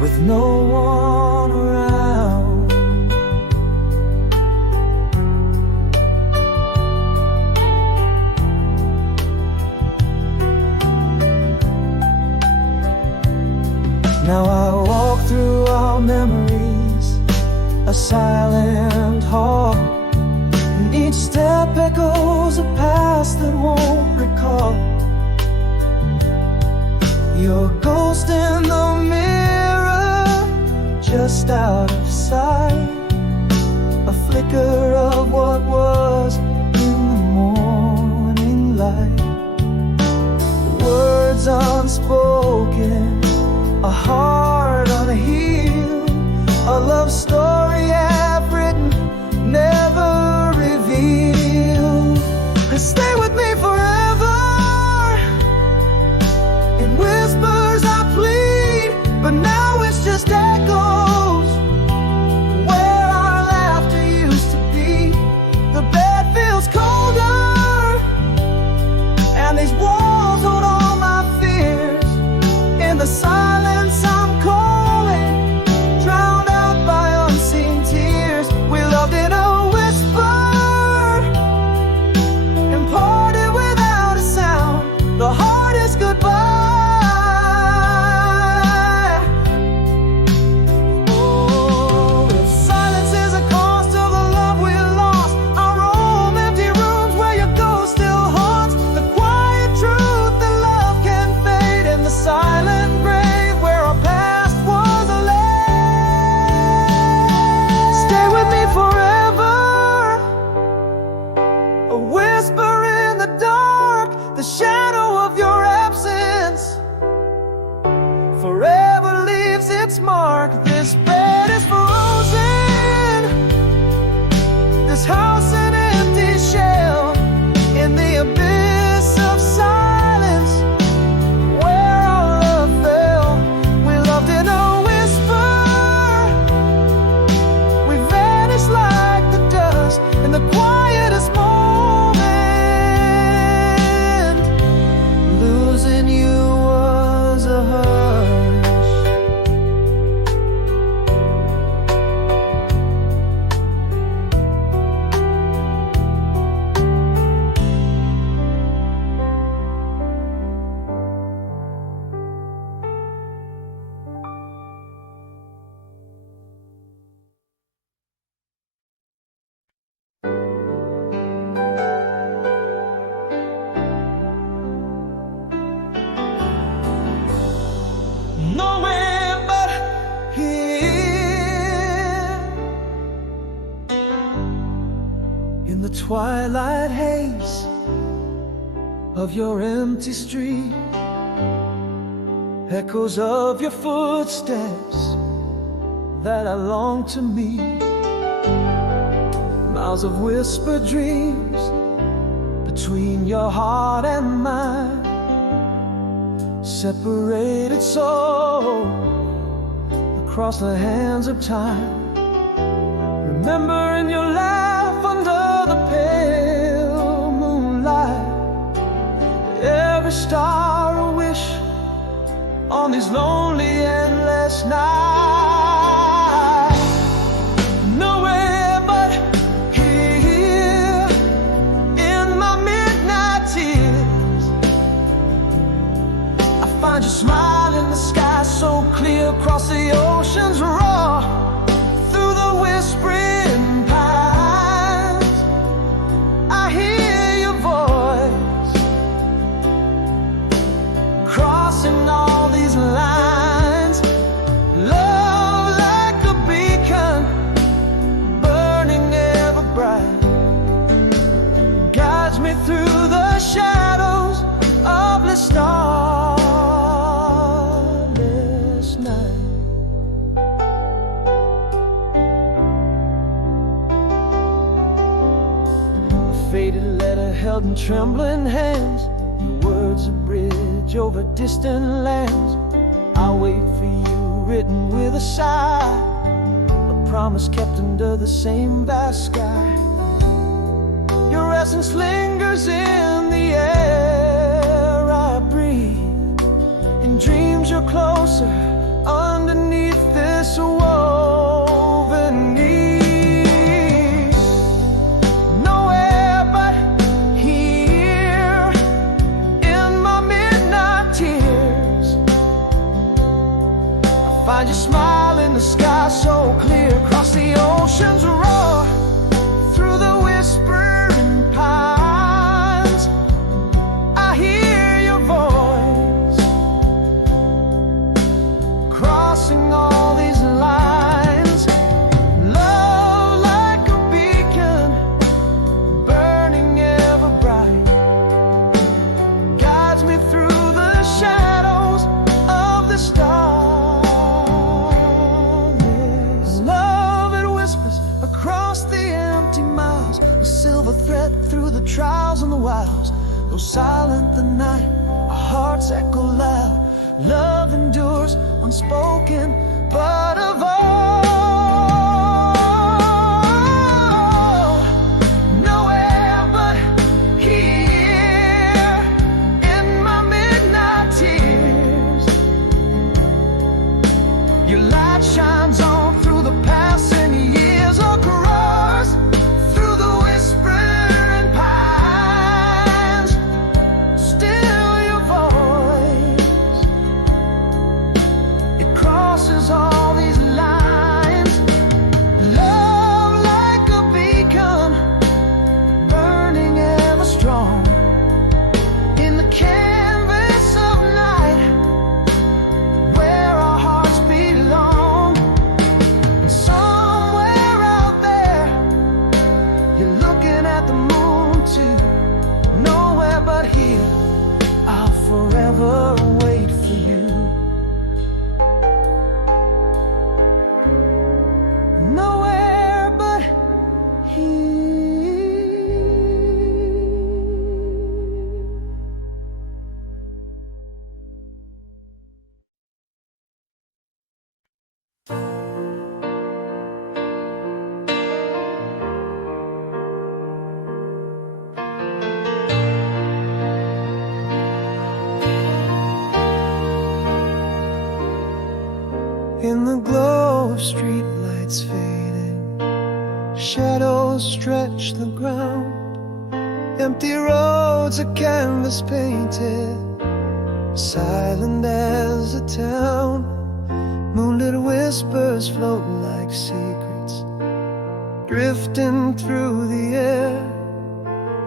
with no one around. Now I walk through our memories, a silent hall, and each step echoes a past that won't recall. Your ghost in the mirror, just out of sight, a flicker of what was in the morning light. Words unspoken, a heart unhealed, a love story half written, never revealed. Stay with me forever. In whispers I plead, but now it's just echoes. Where our laughter used to be, the bed feels colder, and these walls hold all my fears. In the silence I'm calling, drowned out by unseen tears. We loved in a whisper and parted without a sound. The hardest goodbye. Oh, if silence is a cost of the love we lost, I roam empty rooms where your ghost still haunts. The quiet truth that love can fade in the silent grave where our past was a lay. Stay with me forever. A whisper in the dark, the shadow of your absence forever leaves its mark. This bed is frozen, this house an empty shell, in the abyss of silence where our love fell. We loved in a whisper, we vanished like the dust in the quietest moment. twilight haze of your empty street, echoes of your footsteps that I long to meet, miles of whispered dreams between your heart and mine, separated so across the hands of time. Remembering your laugh under the pale moonlight, every star a wish on these lonely endless nights. Nowhere but here in my midnight tears, I find your smile in the sky so clear across the ocean's roar, through the whispering pines I hear your voice, crossing all these lines. Love like a beacon, burning ever bright, guides me through the shadows of the starless night. A faded letter held in trembling hands, your words a bridge over distant lands. I'll wait for you, written with a sigh, a promise kept under the same vast sky. Your essence lingers in the air I breathe. In dreams you're closer, underneath this woven need. Nowhere but here in my midnight tears, I find your smile in the sky so clear across the ocean's roar, through the whispering pines I hear your voice, crossing all these lines. Love like a beacon, burning ever bright, guides me through the shadows of the stars. Love, it whispers across the empty miles, a silver thread through the trials and the wiles. Though silent the night, our hearts echo loud. Love endures unspoken, but of all, nowhere but here in my midnight tears. Your light shines on through the passing years, across through the whispering pines. Still your voice, it crosses all these lines. Love like a beacon, burning ever strong, in the canvas of night where our hearts belong. And somewhere out there, you're looking at the moon too. Nowhere but here, I'll forever wait for you. Nowhere but here. In the glow of streetlights fading, shadows stretch the ground. Empty roads, a canvas painted, silent as a town. Moonlit whispers float like secrets, drifting through the air.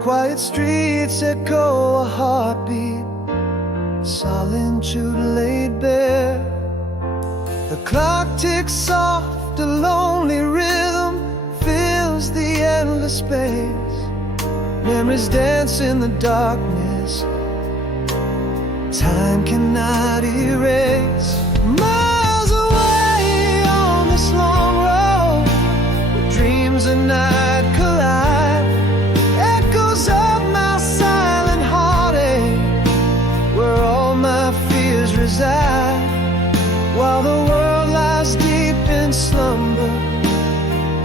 Quiet streets echo a heartbeat, solitude laid bare. The clock ticks soft, a lonely rhythm fills the endless space. Memories dance in the darkness, time cannot erase. Miles away on this long road, where dreams and night collide, echoes of my silent heartache, where all my fears reside. While the world lies deep in slumber,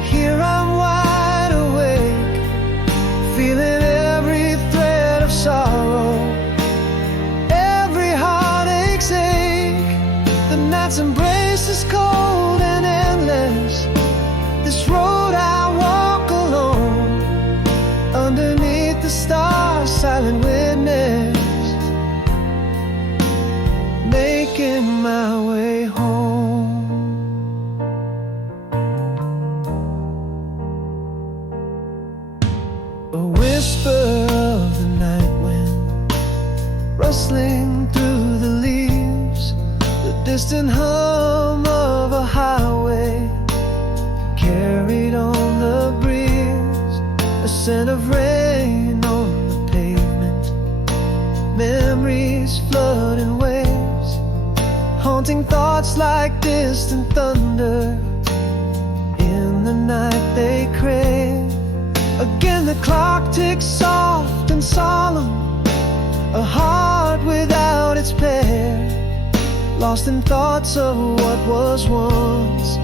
here I'm wide awake, feeling every thread of sorrow, every heartache's ache. The night's embrace is cold and endless, this road I walk alone, underneath the stars, silent witness, making my way home. A whisper of the night wind rustling through the leaves, the distant hum of a highway carried on the breeze, a scent of rain on the pavement, memories flood in waves, haunting thoughts like distant thunder. In the night they crave. Again the clock ticks soft and solemn, a heart without its pair, lost in thoughts of what was once,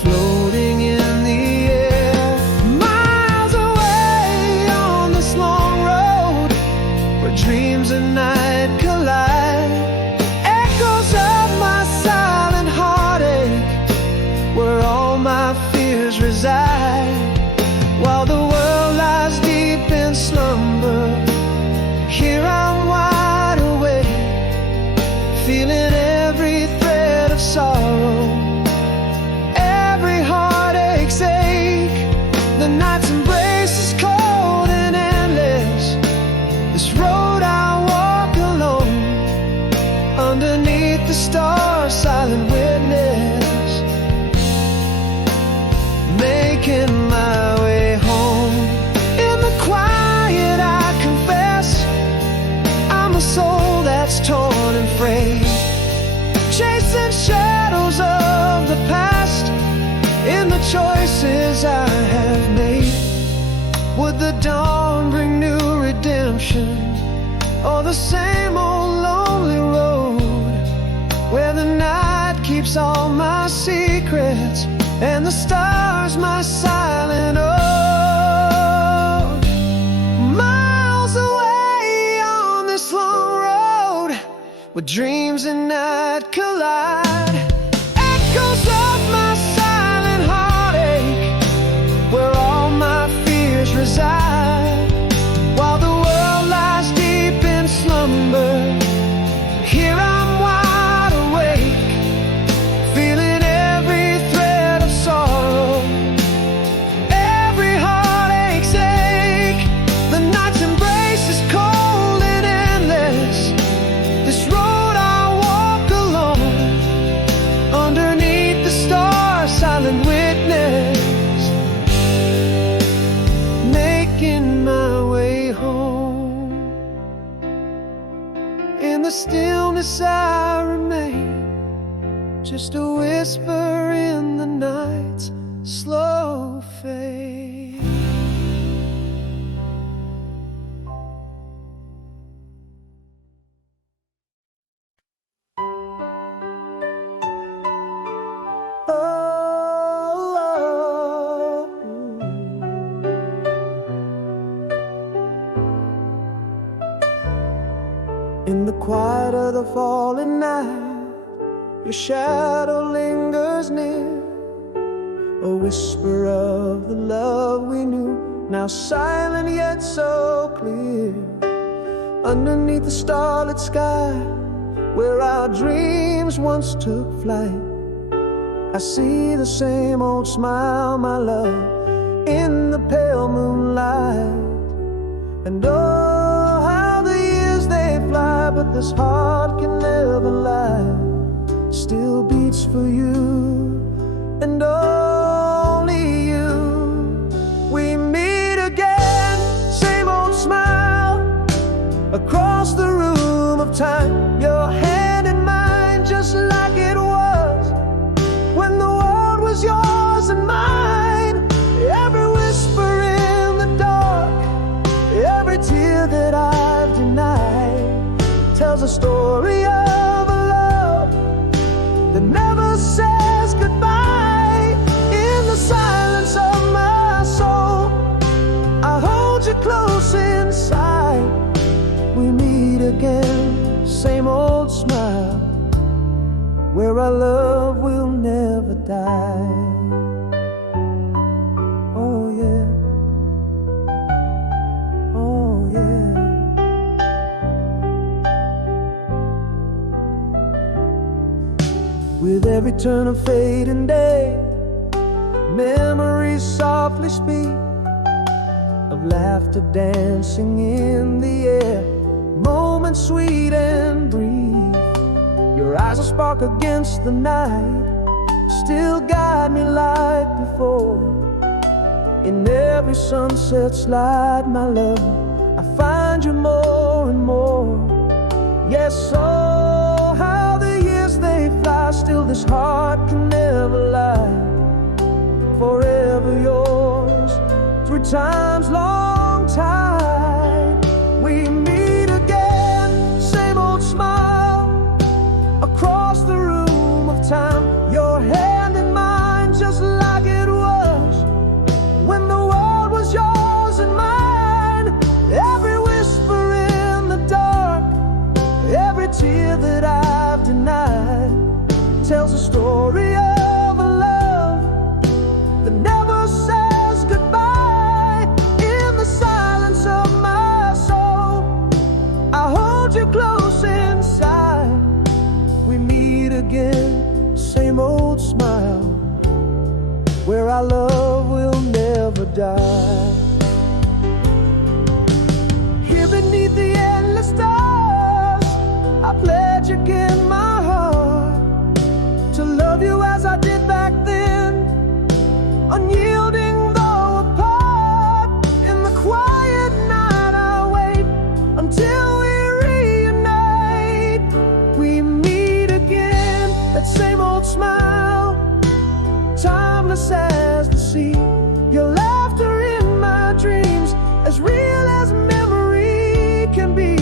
floating in the air. Miles away on this long road, where dreams and night collide, echoes of my silent heartache, where all my fears reside. While the world lies deep in slumber, here I'm wide awake, feeling every thread of sorrow, every heartache's ache. The night's embrace is cold and endless, this road I walk alone, underneath the stars, silent witness, making my way home. In the quiet I confess, I'm a soul that's torn and frayed, chasing shadows of the past in the choices I have made. Would the dawn bring new redemption, or the same old lonely road, where the night keeps all my secrets and the stars my silent ode? Miles away on this long road, where dreams and night collide, echoes of my silent heartache, where all my fears reside. While the world lies deep in slumber, here I'm wide awake, feeling every thread of sorrow, every heartache's ache. The night's embrace is cold and endless, this road I walk alone, underneath the stars, silent witness, making my way home. In the stillness I remain, just a whisper in the night's slow fade. In the quiet of the falling night, your shadow lingers near, a whisper of the love we knew, now silent yet so clear. Underneath the starlit sky, where our dreams once took flight, I see the same old smile, my love, in the pale moonlight. And oh, how the years they fly, but this heart can never lie, still beats for you and only you. We meet again, across the room of time, your hand in mine, just like it was when the world was yours and mine. Every whisper in the dark, every tear that I've denied, tells a story of a love that never says goodbye. In the silence of my soul, I hold you close inside. We meet again, same old smile, where our love will never die. Oh yeah, oh yeah. With every turn of fading day, memories softly speak of laughter dancing in the air, moments sweet and brief. Your eyes will spark against the night, still guide me like before. In every sunset light, my love, I find you more and more. Yes, oh, how the years they fly, still this heart can never lie. Forever yours, through time's long tide. We meet again, same old smile, across the room of time. Your hand in mine, just like it was when the world was yours and mine. Every whisper in the dark, every tear that I've denied, tells a story of a love that never says goodbye. In the silence of my soul, I hold you close inside. We meet again, same old smile, where our love will never die. Here beneath the endless stars, I pledge again my heart to love you as I did back then, unyielding though apart. In the quiet night I wait until we reunite. We meet again, that same old smile, timeless as the sea. Your laughter in my dreams, as real as memory can be.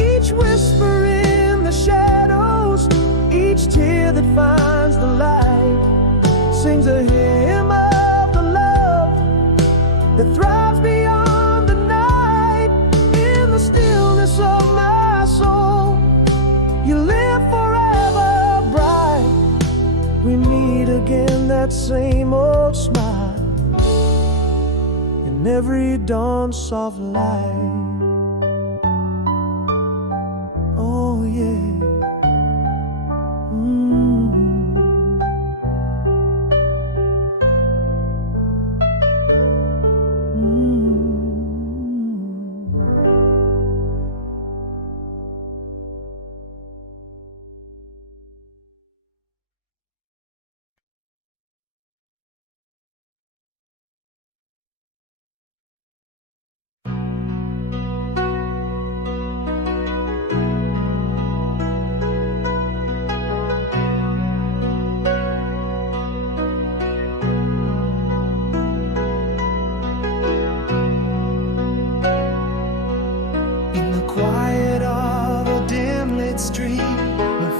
Each whisper in the shadows, each tear that finds the light, sings a hymn of the love that thrives beyond the night. In the stillness of my soul, you live forever bright. We meet again, that same old smile, in every dawn soft light. Oh yeah.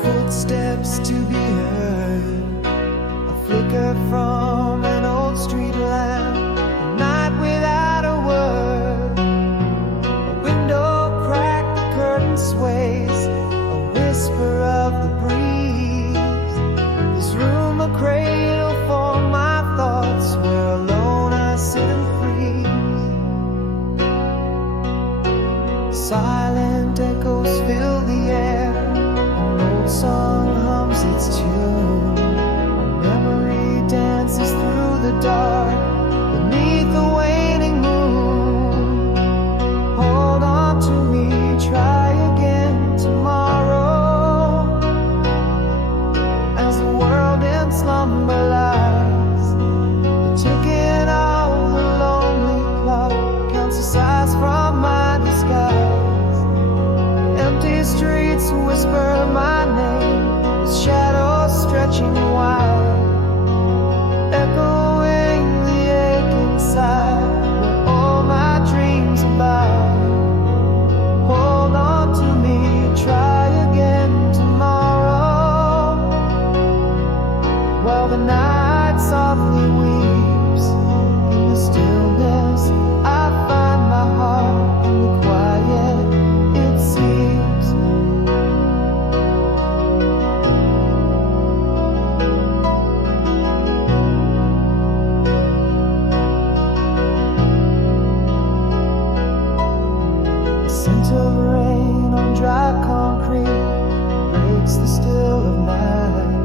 Footsteps to be heard, a flicker from an old street lamp, a night without a word, a window cracked, the curtain sways, a whisper of the breeze. This room a cradle for my thoughts, where alone I sit and freeze. Silent echoes fill the air, song hums its tune. Memory dances through the dark beneath the waning moon. Hold on to me, try again tomorrow. As the world in slumber lies, the ticking of the lonely clock counts the sighs from my disguise. The scent of rain on dry concrete breaks the still of night.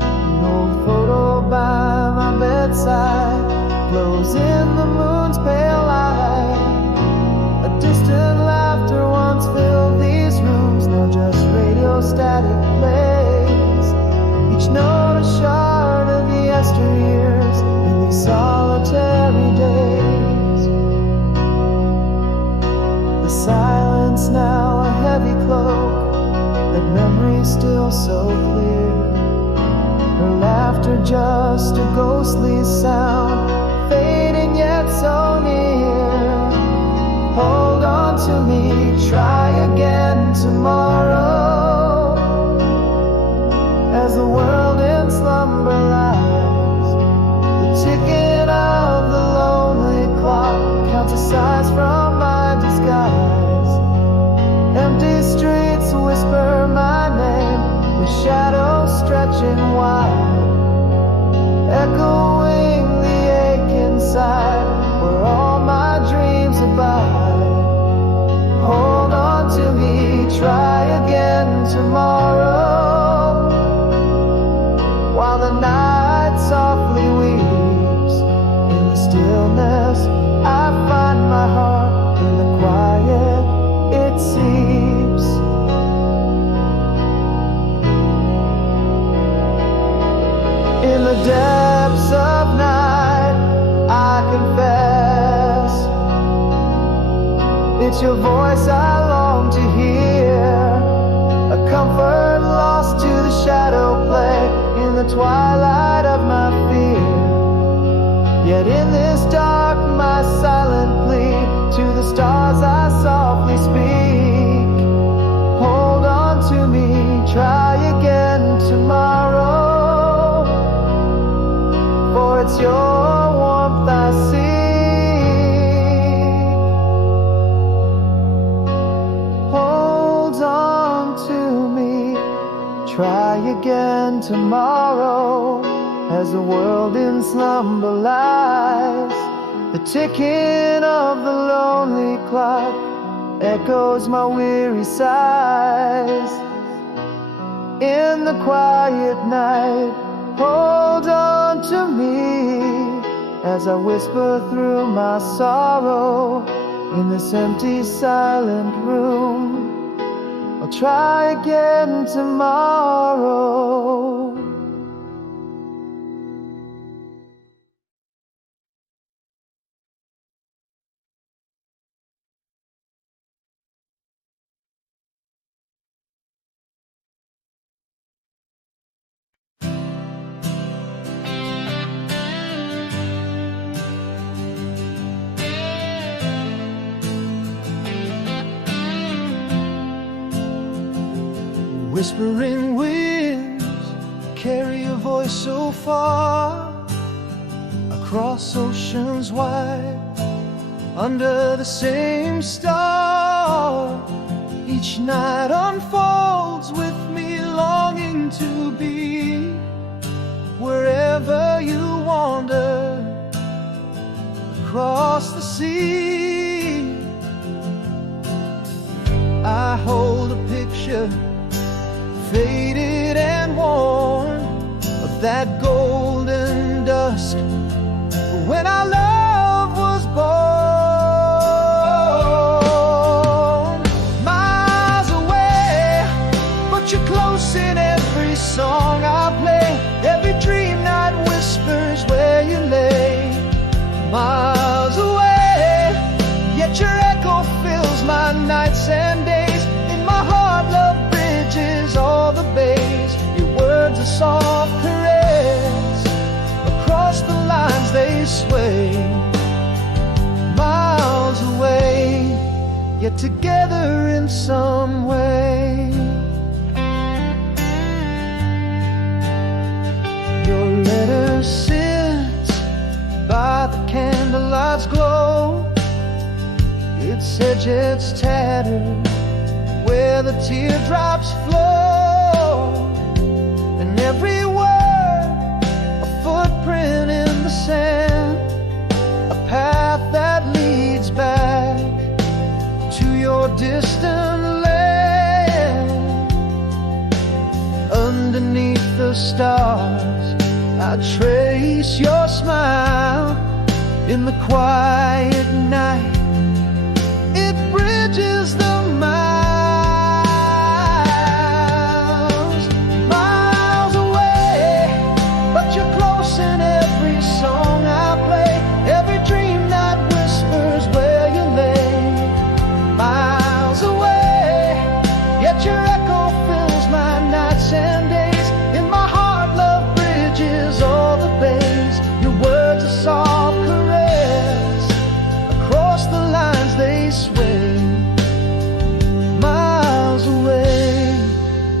An old photo by my bedside glows in the moon's pale light. A distant laughter once filled these rooms, now just radio static plays. Each note a shard of the yesteryears in these solitary days. The silence now a heavy cloak, that memory still so clear. Her laughter just a ghostly sound, fading yet so near. Hold on to me, try again tomorrow. As the world in slumber lies, the ticking of the lonely clock counts a sighs from my disguise. Empty streets whisper my name, with shadows stretching wide, echoing the ache inside, where all my dreams abide. Hold on to me, try again tomorrow. While the night softly weeps, in the stillness I find my heart, in the quiet it seeps. In the depths of night I confess, it's your voice I long to hear, a comfort lost to the shadow play in the twilight of my fear. Yet in this dark my silent plea, to the stars I softly speak. Hold on to me, try again tomorrow, for it's your warmth I seek. Hold on to me, try again tomorrow. As the world in slumber lies, the ticking of the lonely clock echoes my weary sighs. In the quiet night, hold on to me, as I whisper through my sorrow. In this empty silent room, I'll try again tomorrow. Whispering winds carry a voice so far, across oceans wide, under the same star. Each night unfolds with me longing to be wherever you wander, across the sea. I hold a picture, faded and worn, of that golden dusk when our love was born. Miles away, but you're close in every song I play. Every dream night whispers where you lay. Miles away, yet your echo fills my nights and days. In my heart, love bridges all the bays. Your words are soft caress, across the lines they sway. Miles away, yet together in some way. Your letter sits by the candlelight's glow, its edges tattered where the teardrops flow, and every word a footprint in the sand, a path that leads back to your distant land. Underneath the stars, I trace your smile in the quiet night. It bridges the miles, miles away, but you're close in every song I play, every dream that whispers where you lay. Miles away, yet your echo fills my nights and days. In my heart, love bridges all the bays. Your words are soft caress, across the lines they sway. Miles away,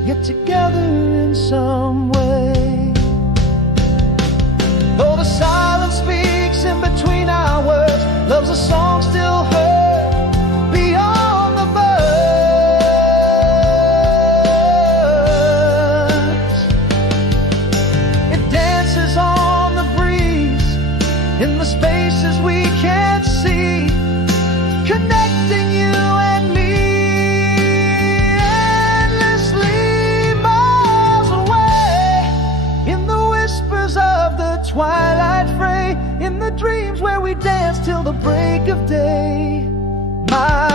yet together in some way. Though the silence speaks in between our words, love's a song still heard beyond the birds. It dances on the breeze in the spaces we can't see, connecting you and me endlessly. Miles away, in the whispers of the twilight fray, in the dreams where we dance till the break of day. Miles